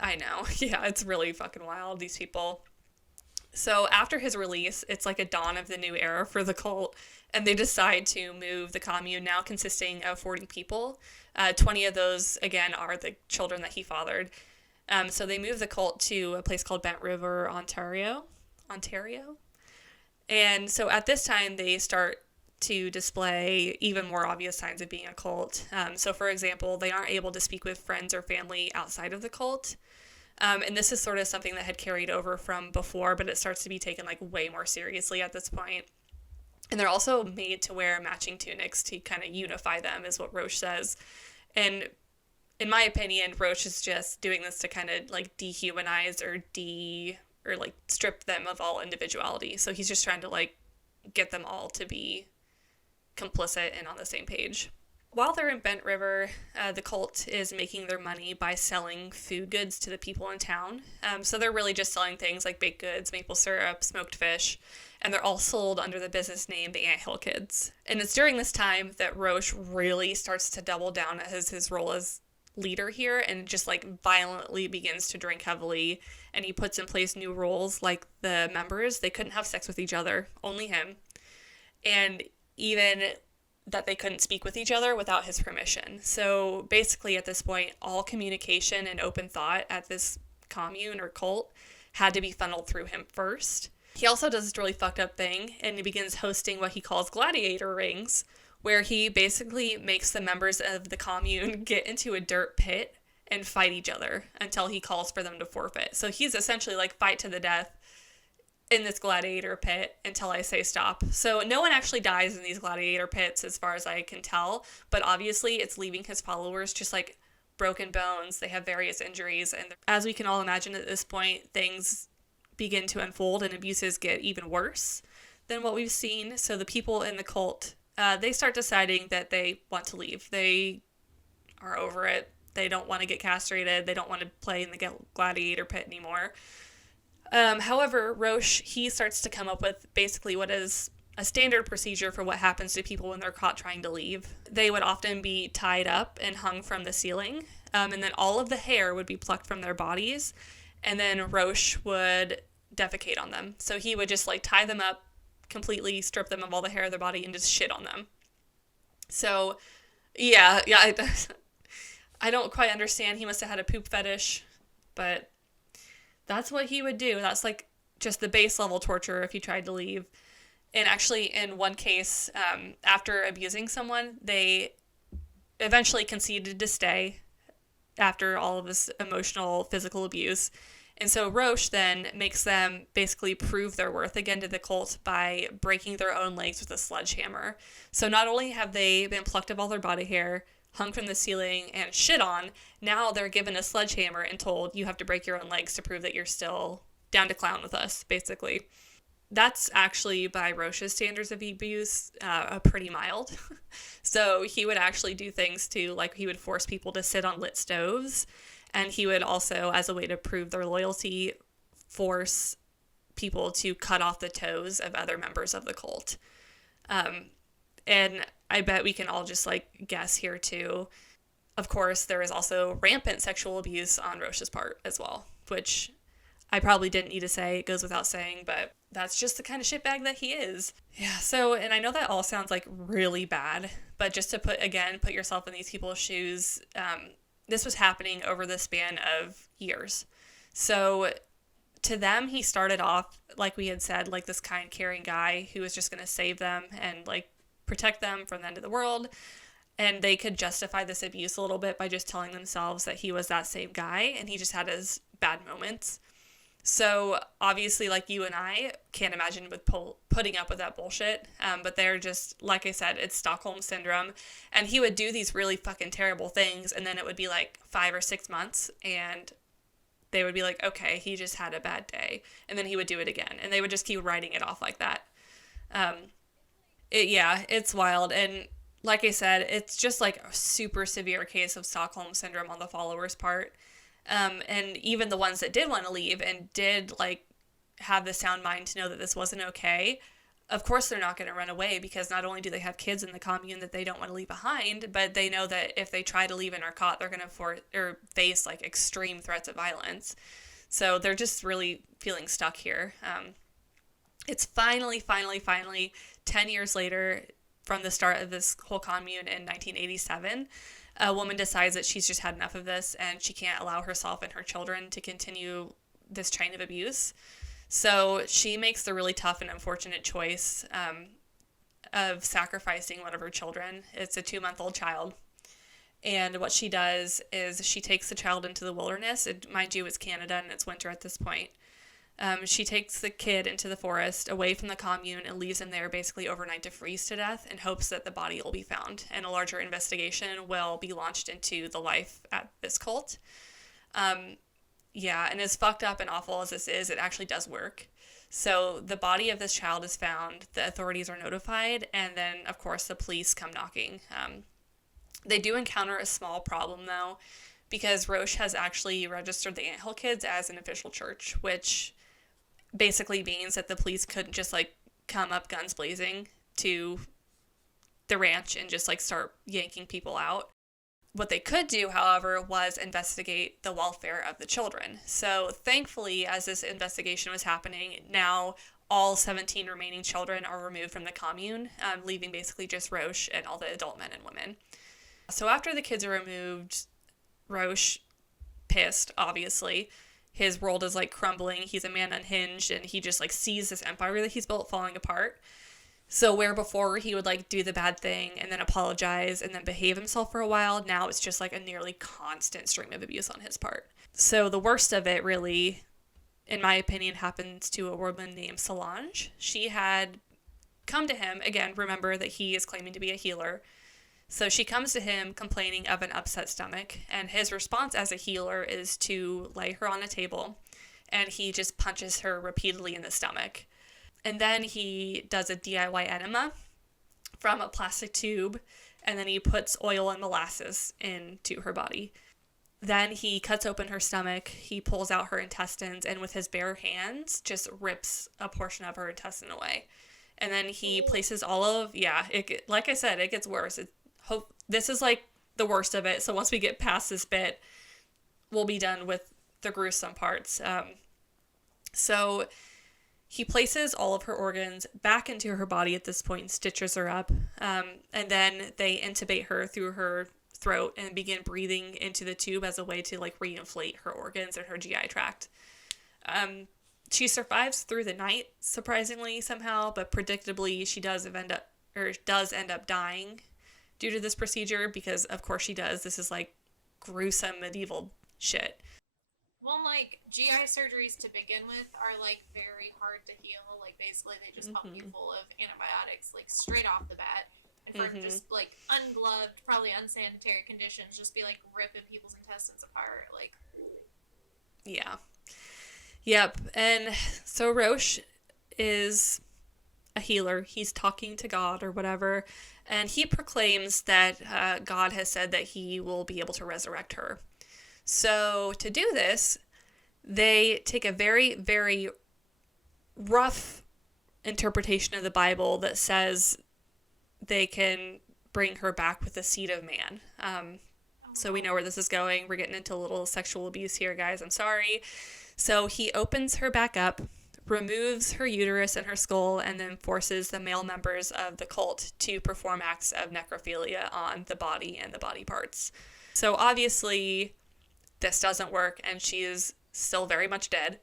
I know. Yeah, it's really fucking wild, these people. So after his release, it's like a dawn of the new era for the cult, and they decide to move the commune, now consisting of 40 people. 20 of those, again, are the children that he fathered. So they move the cult to a place called Bent River, Ontario. And so at this time, they start to display even more obvious signs of being a cult. So for example, they aren't able to speak with friends or family outside of the cult. And this is sort of something that had carried over from before, but it starts to be taken like way more seriously at this point. And they're also made to wear matching tunics to kind of unify them, is what Roche says. And in my opinion, Roche is just doing this to kind of like dehumanize or like strip them of all individuality. So he's just trying to like get them all to be complicit and on the same page. While they're in Bent River, the cult is making their money by selling food goods to the people in town. So they're really just selling things like baked goods, maple syrup, smoked fish, and they're all sold under the business name the Ant Hill Kids. And it's during this time that Roche really starts to double down as his role as leader here and just like violently begins to drink heavily, and he puts in place new rules like the members, they couldn't have sex with each other, only him, and even that they couldn't speak with each other without his permission. So basically at this point, all communication and open thought at this commune or cult had to be funneled through him first. He also does this really fucked up thing, and he begins hosting what he calls gladiator rings, where he basically makes the members of the commune get into a dirt pit and fight each other until he calls for them to forfeit. So he's essentially like fight to the death in this gladiator pit until I say stop. So no one actually dies in these gladiator pits as far as I can tell, but obviously it's leaving his followers just like broken bones. They have various injuries, and as we can all imagine at this point, things begin to unfold and abuses get even worse than what we've seen. So the people in the cult, they start deciding that they want to leave. They are over it. They don't want to get castrated. They don't want to play in the gladiator pit anymore. However, Roche, he starts to come up with basically what is a standard procedure for what happens to people when they're caught trying to leave. They would often be tied up and hung from the ceiling, and then all of the hair would be plucked from their bodies, and then Roche would defecate on them. So he would just like tie them up, completely strip them of all the hair of their body, and just shit on them. So yeah, I don't quite understand. He must have had a poop fetish, but that's what he would do. That's like just the base level torture if you tried to leave. And actually, in one case, after abusing someone, they eventually conceded to stay after all of this emotional, physical abuse. And so Roche then makes them basically prove their worth again to the cult by breaking their own legs with a sledgehammer. So not only have they been plucked of all their body hair, hung from the ceiling, and shit on, now they're given a sledgehammer and told you have to break your own legs to prove that you're still down to clown with us, basically. That's actually, by Roche's standards of abuse, pretty mild. So he would actually do things to, like, he would force people to sit on lit stoves. And he would also, as a way to prove their loyalty, force people to cut off the toes of other members of the cult. And I bet we can all just, like, guess here, too. Of course, there is also rampant sexual abuse on Roche's part as well, which I probably didn't need to say. It goes without saying, but that's just the kind of shitbag that he is. Yeah, so, and I know that all sounds, like, really bad, but just to put yourself in these people's shoes, this was happening over the span of years. So to them, he started off, like we had said, like this kind, caring guy who was just going to save them and like protect them from the end of the world. And they could justify this abuse a little bit by just telling themselves that he was that same guy and he just had his bad moments. So obviously, like you and I can't imagine with putting up with that bullshit. But they're just, like I said, it's Stockholm Syndrome. And he would do these really fucking terrible things. And then it would be like 5 or 6 months. And they would be like, okay, he just had a bad day. And then he would do it again. And they would just keep writing it off like that. It's wild. And like I said, it's just like a super severe case of Stockholm Syndrome on the followers' part. And even the ones that did want to leave and did like have the sound mind to know that this wasn't okay, of course they're not going to run away because not only do they have kids in the commune that they don't want to leave behind, but they know that if they try to leave and are caught, they're going to face like extreme threats of violence. So they're just really feeling stuck here. It's finally 10 years later from the start of this whole commune in 1987. A woman decides that she's just had enough of this and she can't allow herself and her children to continue this train of abuse. So she makes the really tough and unfortunate choice of sacrificing one of her children. It's a 2-month-old child. And what she does is she takes the child into the wilderness. Mind you, it's Canada and it's winter at this point. She takes the kid into the forest away from the commune and leaves him there basically overnight to freeze to death in hopes that the body will be found and a larger investigation will be launched into the life at this cult. And as fucked up and awful as this is, it actually does work. So the body of this child is found, the authorities are notified, and then, of course, the police come knocking. They do encounter a small problem, though, because Roche has actually registered the Anthill Kids as an official church, which basically means that the police couldn't just like come up guns blazing to the ranch and just like start yanking people out. What they could do, however, was investigate the welfare of the children. So thankfully, as this investigation was happening, now all 17 remaining children are removed from the commune, leaving basically just Roche and all the adult men and women. So after the kids are removed, Roche, pissed, obviously, his world is like crumbling. He's a man unhinged and he just like sees this empire that he's built falling apart. So where before he would like do the bad thing and then apologize and then behave himself for a while, now it's just like a nearly constant stream of abuse on his part. So the worst of it really, in my opinion, happens to a woman named Solange. She had come to him, again, remember that he is claiming to be a healer. So she comes to him complaining of an upset stomach, and his response as a healer is to lay her on a table, and he just punches her repeatedly in the stomach. And then he does a DIY enema from a plastic tube, and then he puts oil and molasses into her body. Then he cuts open her stomach, he pulls out her intestines, and with his bare hands just rips a portion of her intestine away. And then he places all of, like I said, it gets worse. This is like the worst of it. So once we get past this bit, we'll be done with the gruesome parts. So he places all of her organs back into her body at this point and stitches her up. And then they intubate her through her throat and begin breathing into the tube as a way to like reinflate her organs and her GI tract. She survives through the night, surprisingly somehow, but predictably she does end up dying due to this procedure because of course she does. This is like gruesome medieval shit. Well, like, GI surgeries to begin with are, like, very hard to heal. Like, basically, they just pump you full of antibiotics, like, straight off the bat. And for just, like, ungloved, probably unsanitary conditions, just be, like, ripping people's intestines apart. Like, yeah. Yep. And so Rosh is a healer. He's talking to God or whatever. And he proclaims that God has said that he will be able to resurrect her. So to do this, they take a very, very rough interpretation of the Bible that says they can bring her back with the seed of man. So we know where this is going. We're getting into a little sexual abuse here, guys. I'm sorry. So he opens her back up, removes her uterus and her skull, and then forces the male members of the cult to perform acts of necrophilia on the body and the body parts. So obviously this doesn't work, and she is still very much dead.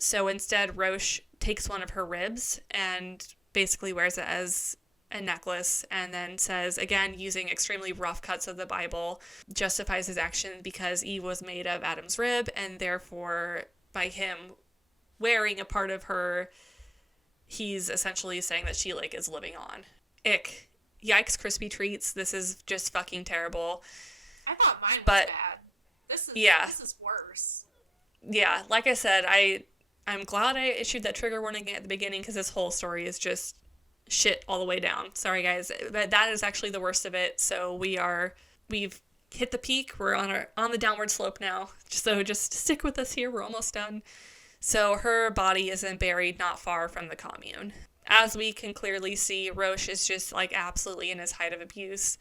So instead, Rosh takes one of her ribs and basically wears it as a necklace, and then says, again, using extremely rough cuts of the Bible, justifies his action because Eve was made of Adam's rib, and therefore, by him wearing a part of her, he's essentially saying that she, like, is living on. Ick. Yikes, crispy treats. This is just fucking terrible. I thought mine was bad. This is worse. Yeah, like I said, I'm glad I issued that trigger warning at the beginning because this whole story is just shit all the way down. Sorry, guys, but that is actually the worst of it. So we've hit the peak. We're on the downward slope now. So just stick with us here. We're almost done. So her body is then buried not far from the commune. As we can clearly see, Rosh is just like absolutely in his height of abuse.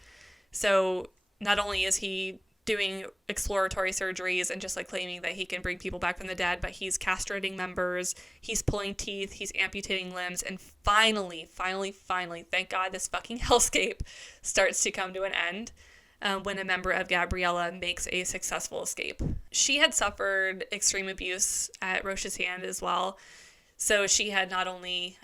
So not only is he doing exploratory surgeries and just like claiming that he can bring people back from the dead, but he's castrating members, he's pulling teeth, he's amputating limbs, and finally, thank God, this fucking hellscape starts to come to an end when a member of Gabriella makes a successful escape. She had suffered extreme abuse at Rosh's hand as well, so she had not only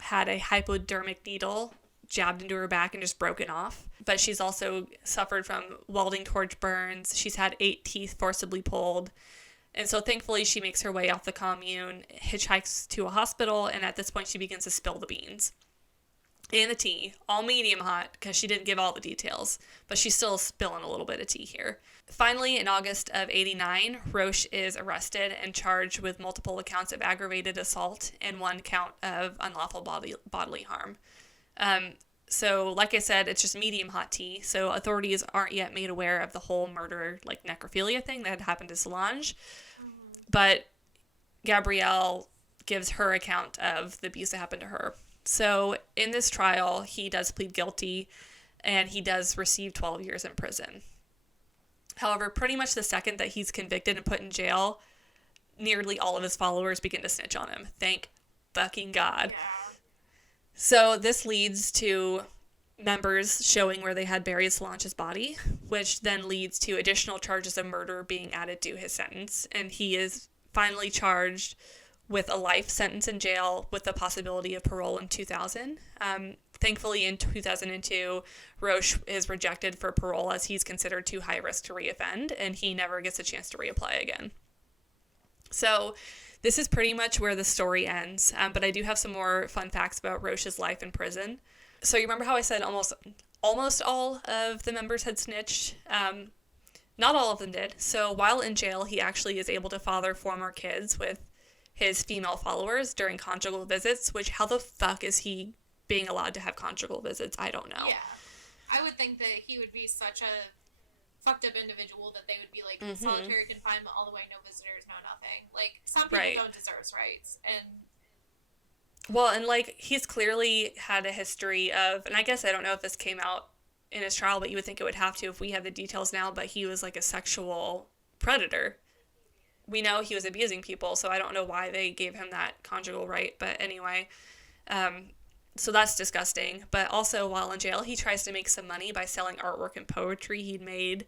had a hypodermic needle jabbed into her back and just broken off, but she's also suffered from welding torch burns. She's had 8 teeth forcibly pulled. And so thankfully she makes her way off the commune, hitchhikes to a hospital, and at this point she begins to spill the beans and the tea, all medium hot because she didn't give all the details, but she's still spilling a little bit of tea here. Finally, in August of 89, Rosh is arrested and charged with multiple accounts of aggravated assault and 1 count of unlawful bodily harm. So like I said, it's just medium hot tea. So authorities aren't yet made aware of the whole murder, like necrophilia thing that had happened to Solange. But Gabrielle gives her account of the abuse that happened to her. So in this trial, he does plead guilty and he does receive 12 years in prison. However, pretty much the second that he's convicted and put in jail, nearly all of his followers begin to snitch on him. Thank fucking God. Yeah. So this leads to members showing where they had buried Solange's body, which then leads to additional charges of murder being added to his sentence. And he is finally charged with a life sentence in jail with the possibility of parole in 2000. Thankfully, in 2002, Rosh is rejected for parole as he's considered too high risk to reoffend, and he never gets a chance to reapply again. So this is pretty much where the story ends, but I do have some more fun facts about Rosh's life in prison. So you remember how I said almost all of the members had snitched? Not all of them did. So while in jail, he actually is able to father 4 more kids with his female followers during conjugal visits, which how the fuck is he being allowed to have conjugal visits? I don't know. Yeah. I would think that he would be such a fucked up individual that they would be like solitary confinement all the way, no visitors, no nothing. Like, some people don't deserve rights. And like he's clearly had a history of, and I guess I don't know if this came out in his trial, but you would think it would have to if we have the details now, but he was like a sexual predator. we know he was abusing people, so I don't know why they gave him that conjugal right. But anyway, so that's disgusting. But also, while in jail, he tries to make some money by selling artwork and poetry he'd made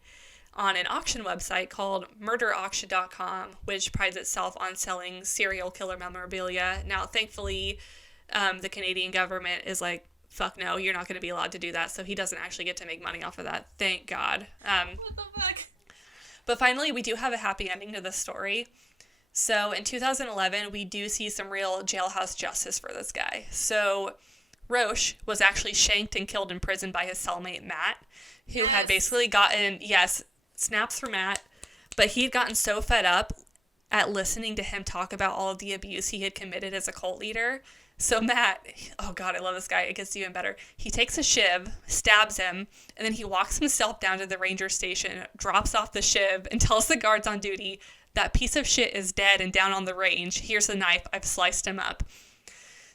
on an auction website called murderauction.com, which prides itself on selling serial killer memorabilia. Now, thankfully, the Canadian government is like, fuck no, you're not going to be allowed to do that, so he doesn't actually get to make money off of that. Thank God. What the fuck? But finally, we do have a happy ending to this story. So in 2011, we do see some real jailhouse justice for this guy. So Roche was actually shanked and killed in prison by his cellmate Matt, who had basically gotten, snaps for Matt, but he'd gotten so fed up at listening to him talk about all of the abuse he had committed as a cult leader. So Matt, oh God, I love this guy. It gets even better. He takes a shiv, stabs him, and then he walks himself down to the ranger station, drops off the shiv, and tells the guards on duty, that piece of shit is dead and down on the range. Here's the knife. I've sliced him up.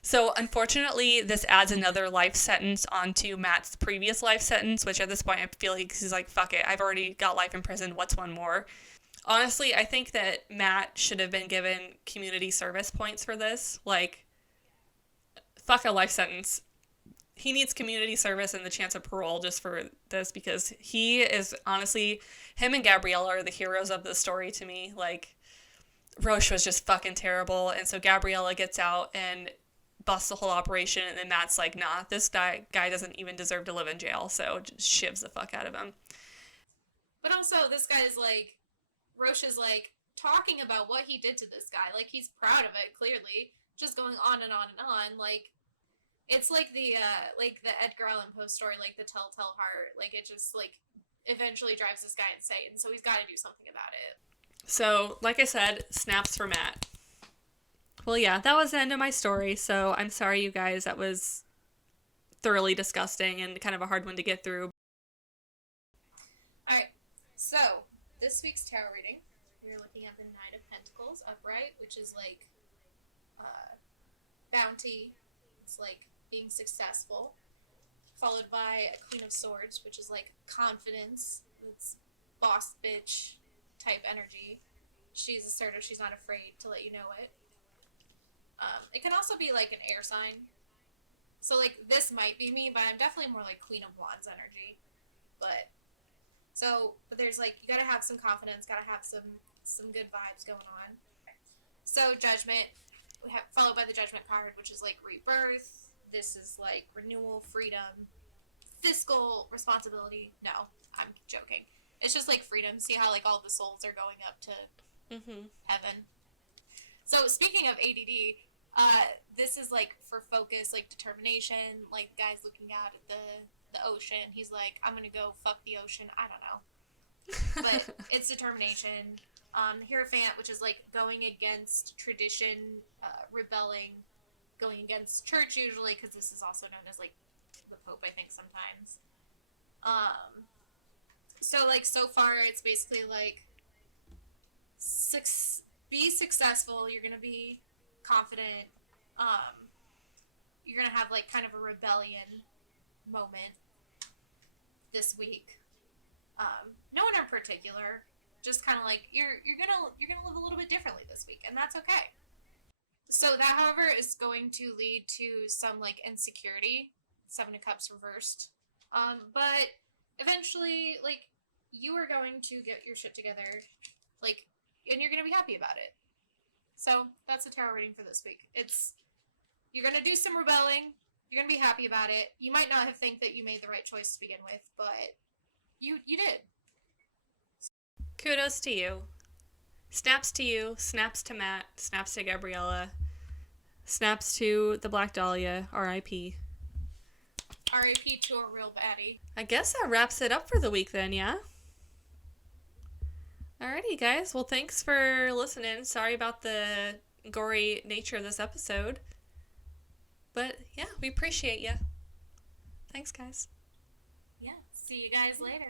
So unfortunately, this adds another life sentence onto Matt's previous life sentence, which at this point I feel like he's like, fuck it, I've already got life in prison. What's one more? Honestly, I think that Matt should have been given community service points for this. Like, fuck a life sentence. He needs community service and the chance of parole just for this, because he is honestly, him and Gabriella are the heroes of the story to me. Like, Roche was just fucking terrible, and so Gabriella gets out and busts the whole operation, and then Matt's like, nah, this guy doesn't even deserve to live in jail, so just shivs the fuck out of him. But also, this guy's like, Roche is like, talking about what he did to this guy. Like, he's proud of it, clearly. Just going on and on and on. Like, it's like the Edgar Allan Poe story, like the Telltale Heart. Like, it just, like, eventually drives this guy insane, so he's got to do something about it. So, like I said, snaps for Matt. Well, yeah, that was the end of my story, so I'm sorry, you guys. That was thoroughly disgusting and kind of a hard one to get through. Alright, so, this week's tarot reading, we're looking at the Knight of Pentacles upright, which is, like, bounty. It's, like, being successful. Followed by a Queen of Swords, which is, like, confidence. It's boss bitch type energy. She's assertive, she's not afraid to let you know it. It can also be like an air sign. So like this might be me, but I'm definitely more like Queen of Wands energy. But there's like, you gotta have some confidence, gotta have some good vibes going on. So Judgment, we have followed by the Judgment card, which is like rebirth. This is like renewal, freedom, fiscal responsibility. No, I'm joking. It's just like freedom. See how like all the souls are going up to heaven. So speaking of ADD, this is like for focus, like determination, like guys looking out at the ocean. He's like, I'm gonna go fuck the ocean. I don't know, but it's determination. Hierophant, which is like going against tradition, rebelling, going against church usually, because this is also known as like the Pope, I think sometimes. So like so far it's basically like be successful, you're gonna be confident, you're gonna have like kind of a rebellion moment this week. No one in particular, just kind of like you're gonna live a little bit differently this week, and that's okay. So that, however, is going to lead to some like insecurity. Seven of Cups reversed, but eventually, like, you are going to get your shit together, like, and you're gonna be happy about it. So that's the tarot reading for this week. You're gonna do some rebelling. You're gonna be happy about it. You might not have think that you made the right choice to begin with, but you did. Kudos to you. Snaps to you. Snaps to Matt. Snaps to Gabriella. Snaps to the Black Dahlia. R.I.P. R.I.P. to a real baddie. I guess that wraps it up for the week then, yeah? Alrighty, guys. Well, thanks for listening. Sorry about the gory nature of this episode. But, yeah, we appreciate you. Thanks, guys. Yeah, see you guys later.